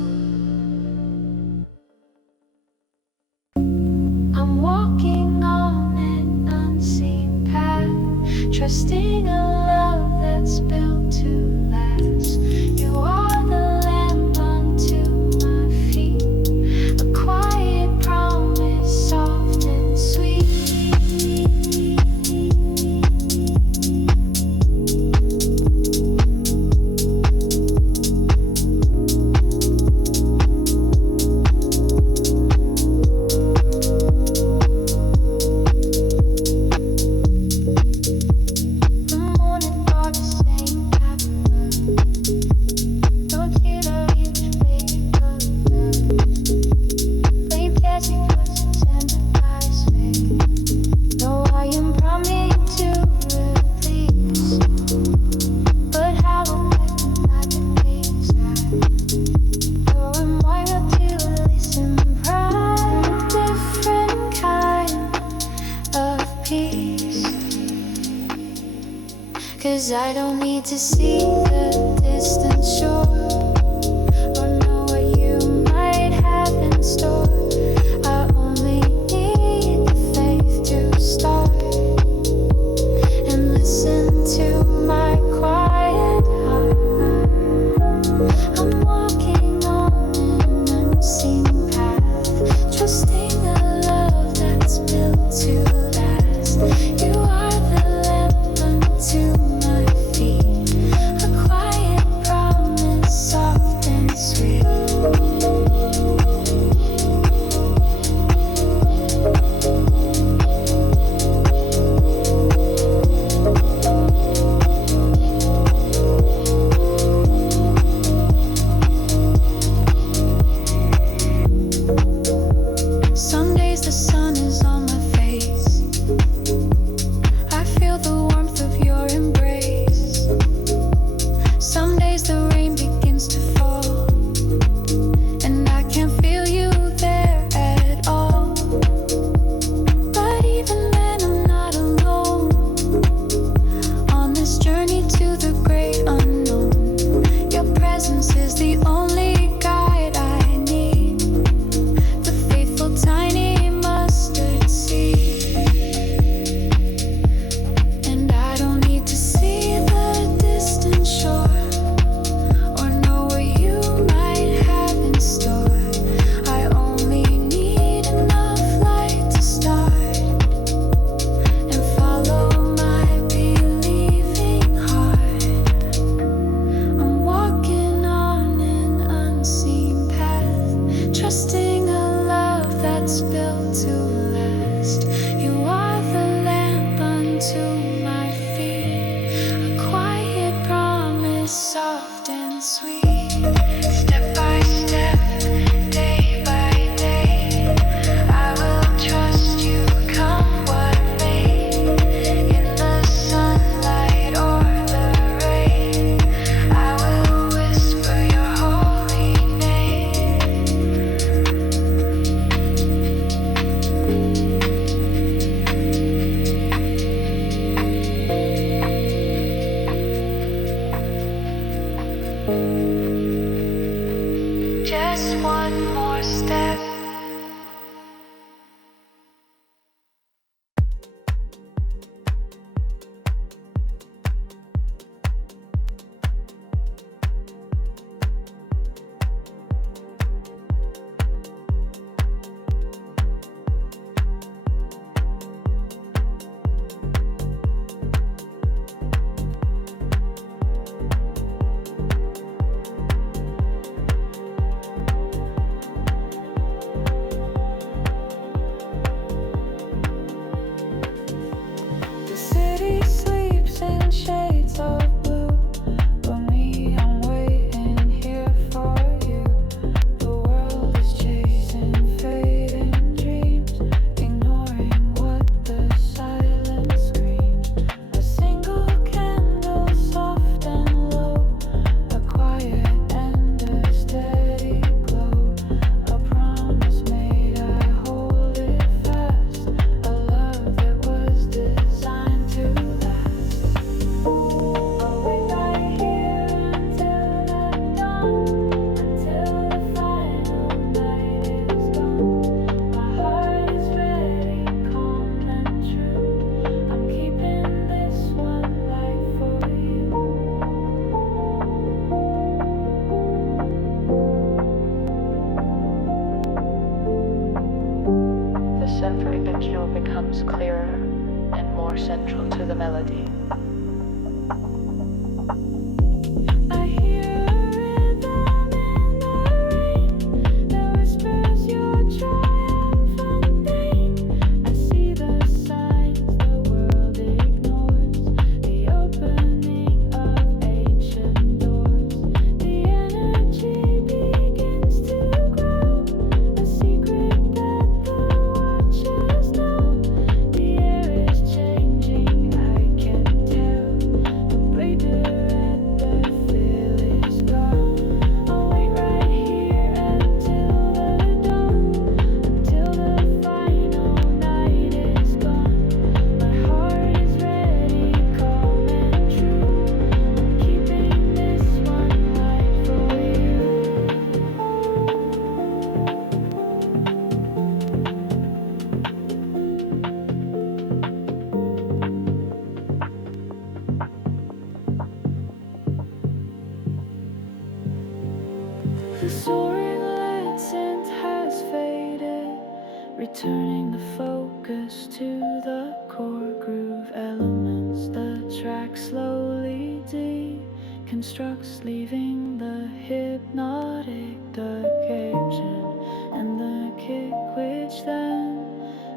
I'm walking on an unseen path, trusting a love that's built to last. You are the lamp unto my feet, a quiet promise, soft and sweet. The morning are the same pattern. Don't hear the each faded colors. Play catchy voices and the eyes fade. No, I am promising to release, but how will I deny the things that you're in my will to listen? Pride, different kind of peace. 'Cause I don't need to see the distant shore or know what you might have in store. I only need the faith to start and listen to my quiet heart. I'm walking on an unseen path, trusting a love that's built to last. You are the lamp unto my feet, a quiet promise, soft and sweet. Some days the sun is on my face. I feel the warmth of your embrace. Some days the rain begins to fall, and I can't feel you there at all. But even then I'm not alone on this journey to the great unknown. Your presence is the only guide I need, the faithful tiny mustard seed. And I don't need to see the distant shore or know what you might have in store. I only need enough light to start and follow my believing heart. I'm walking on an unseen path, trusting a love that's built to last. You are the lamp unto my feet, a quiet promise, soft and sweet. Step by step, day by day, I will trust you, come what may. In the sunlight or the rain, I will whisper your central arpeggio becomes clearer and more central to the melody. I hear a rhythm in the rain that whispers your triumphant pain. I see the signs the world ignores, the opening of ancient doors. The energy begins to grow, a secret that the watchers know. The air is changing, I can tell. The breather and the feel is gone. I'll wait right here until the dawn, until the final night is gone. My heart is ready, calm and true. I'm keeping this one light for you. The soaring lead scent has faded, returning the focus to the core groove elements. The track slowly deconstructs, leaving the hypnotic occasion and the kick, which then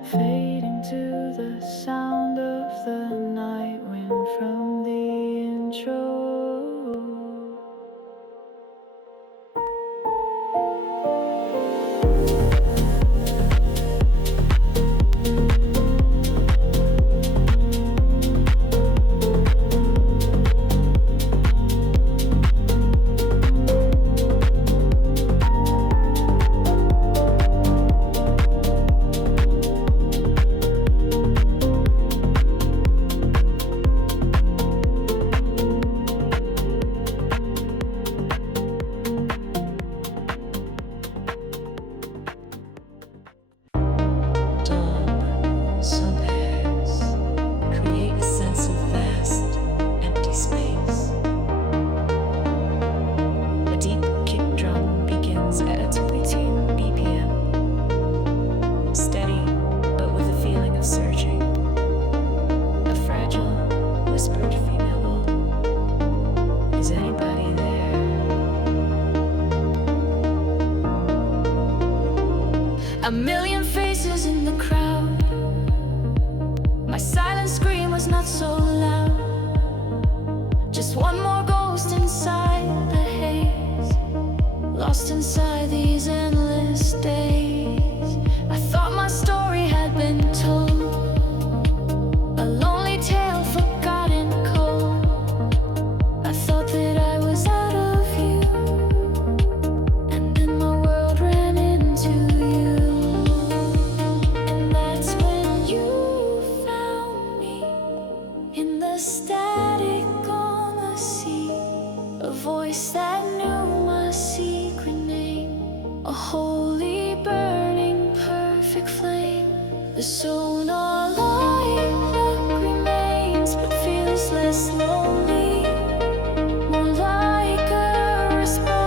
fade into the sound of the night wind from the intro. Dawn, sunheads, create a sense of vast, empty space. A deep kick drum begins at a 22 BPM, steady but with a feeling of surging. A fragile, whispered female voice. Is anybody there? A million faces in the crowd. My silent scream was not so loud. Just one more ghost inside the haze, lost inside these endless days. I thought my story had been told, a lonely tale forgotten cold. I thought that I was out of view, and then my world ran into you. And that's when you found me, in the static on the sea. A voice that knew my secret name, a holy burning perfect flame. The soul no longer remains, but feels less lonely, more like a response.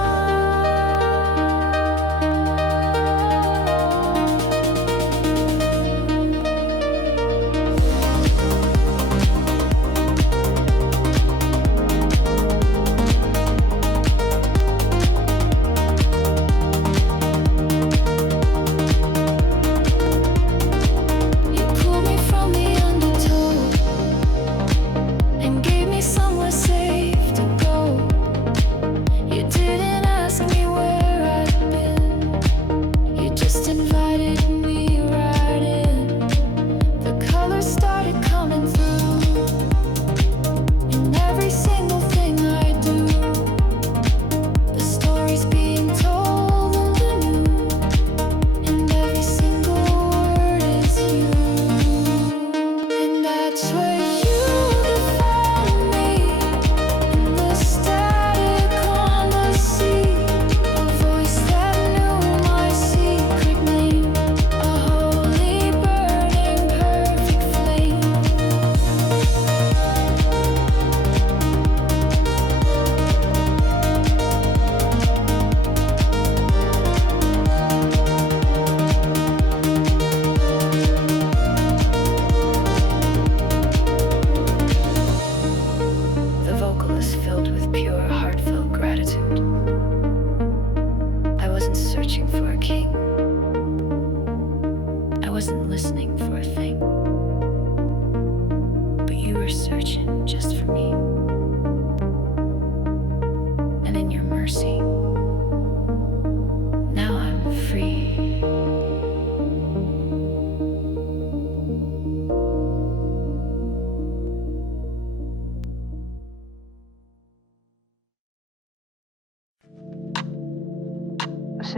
You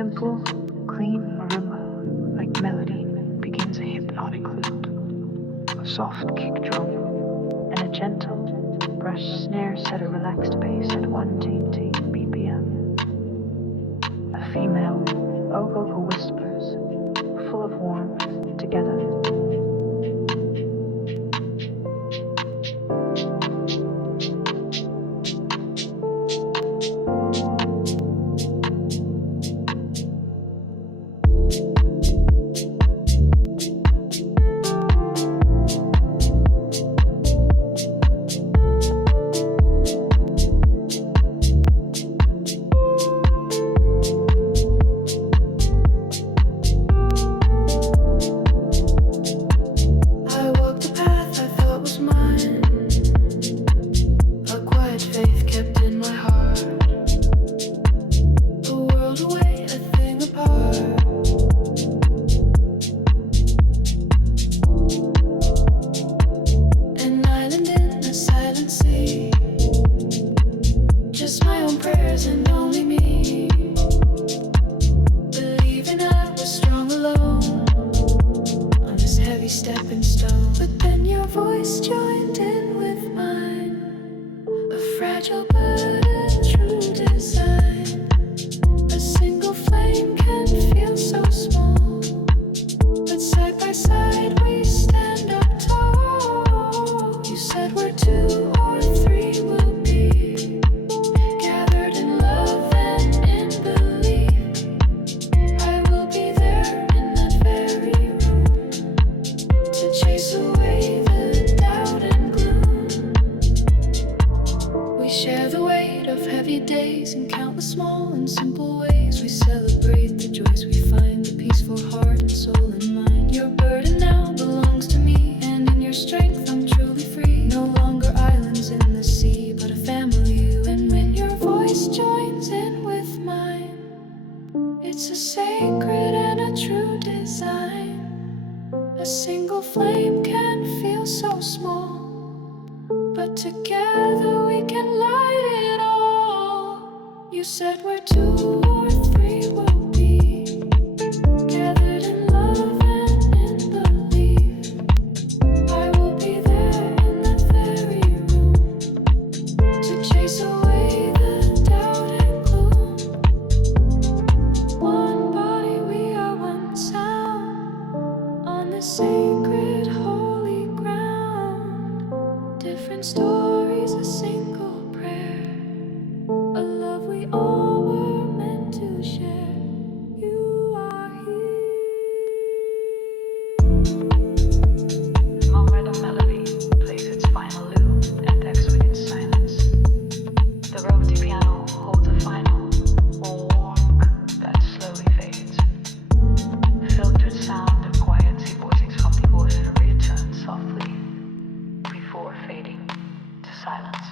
simple, clean marimba, like melody, begins a hypnotic lute, a soft kick drum, and a gentle brush snare set a relaxed bass at 120 BPM. A female ogle who whispers, full of warmth, together. It's a sacred and a true design. A single flame can feel so small, but together we can light it all. You said where two or three will be, gathered in love and in belief. I will be there in that very room to chase away the doubt and gloom. One body, we are one sound on this sacred holy ground. Different stories, a single prayer, a love we all were meant to share. You are here. The moment where the melody plays its final loop and echoes within silence. The rotary piano holds a final warm that slowly fades. Filtered sound of quiet voicings from the order returns softly before fading to silence.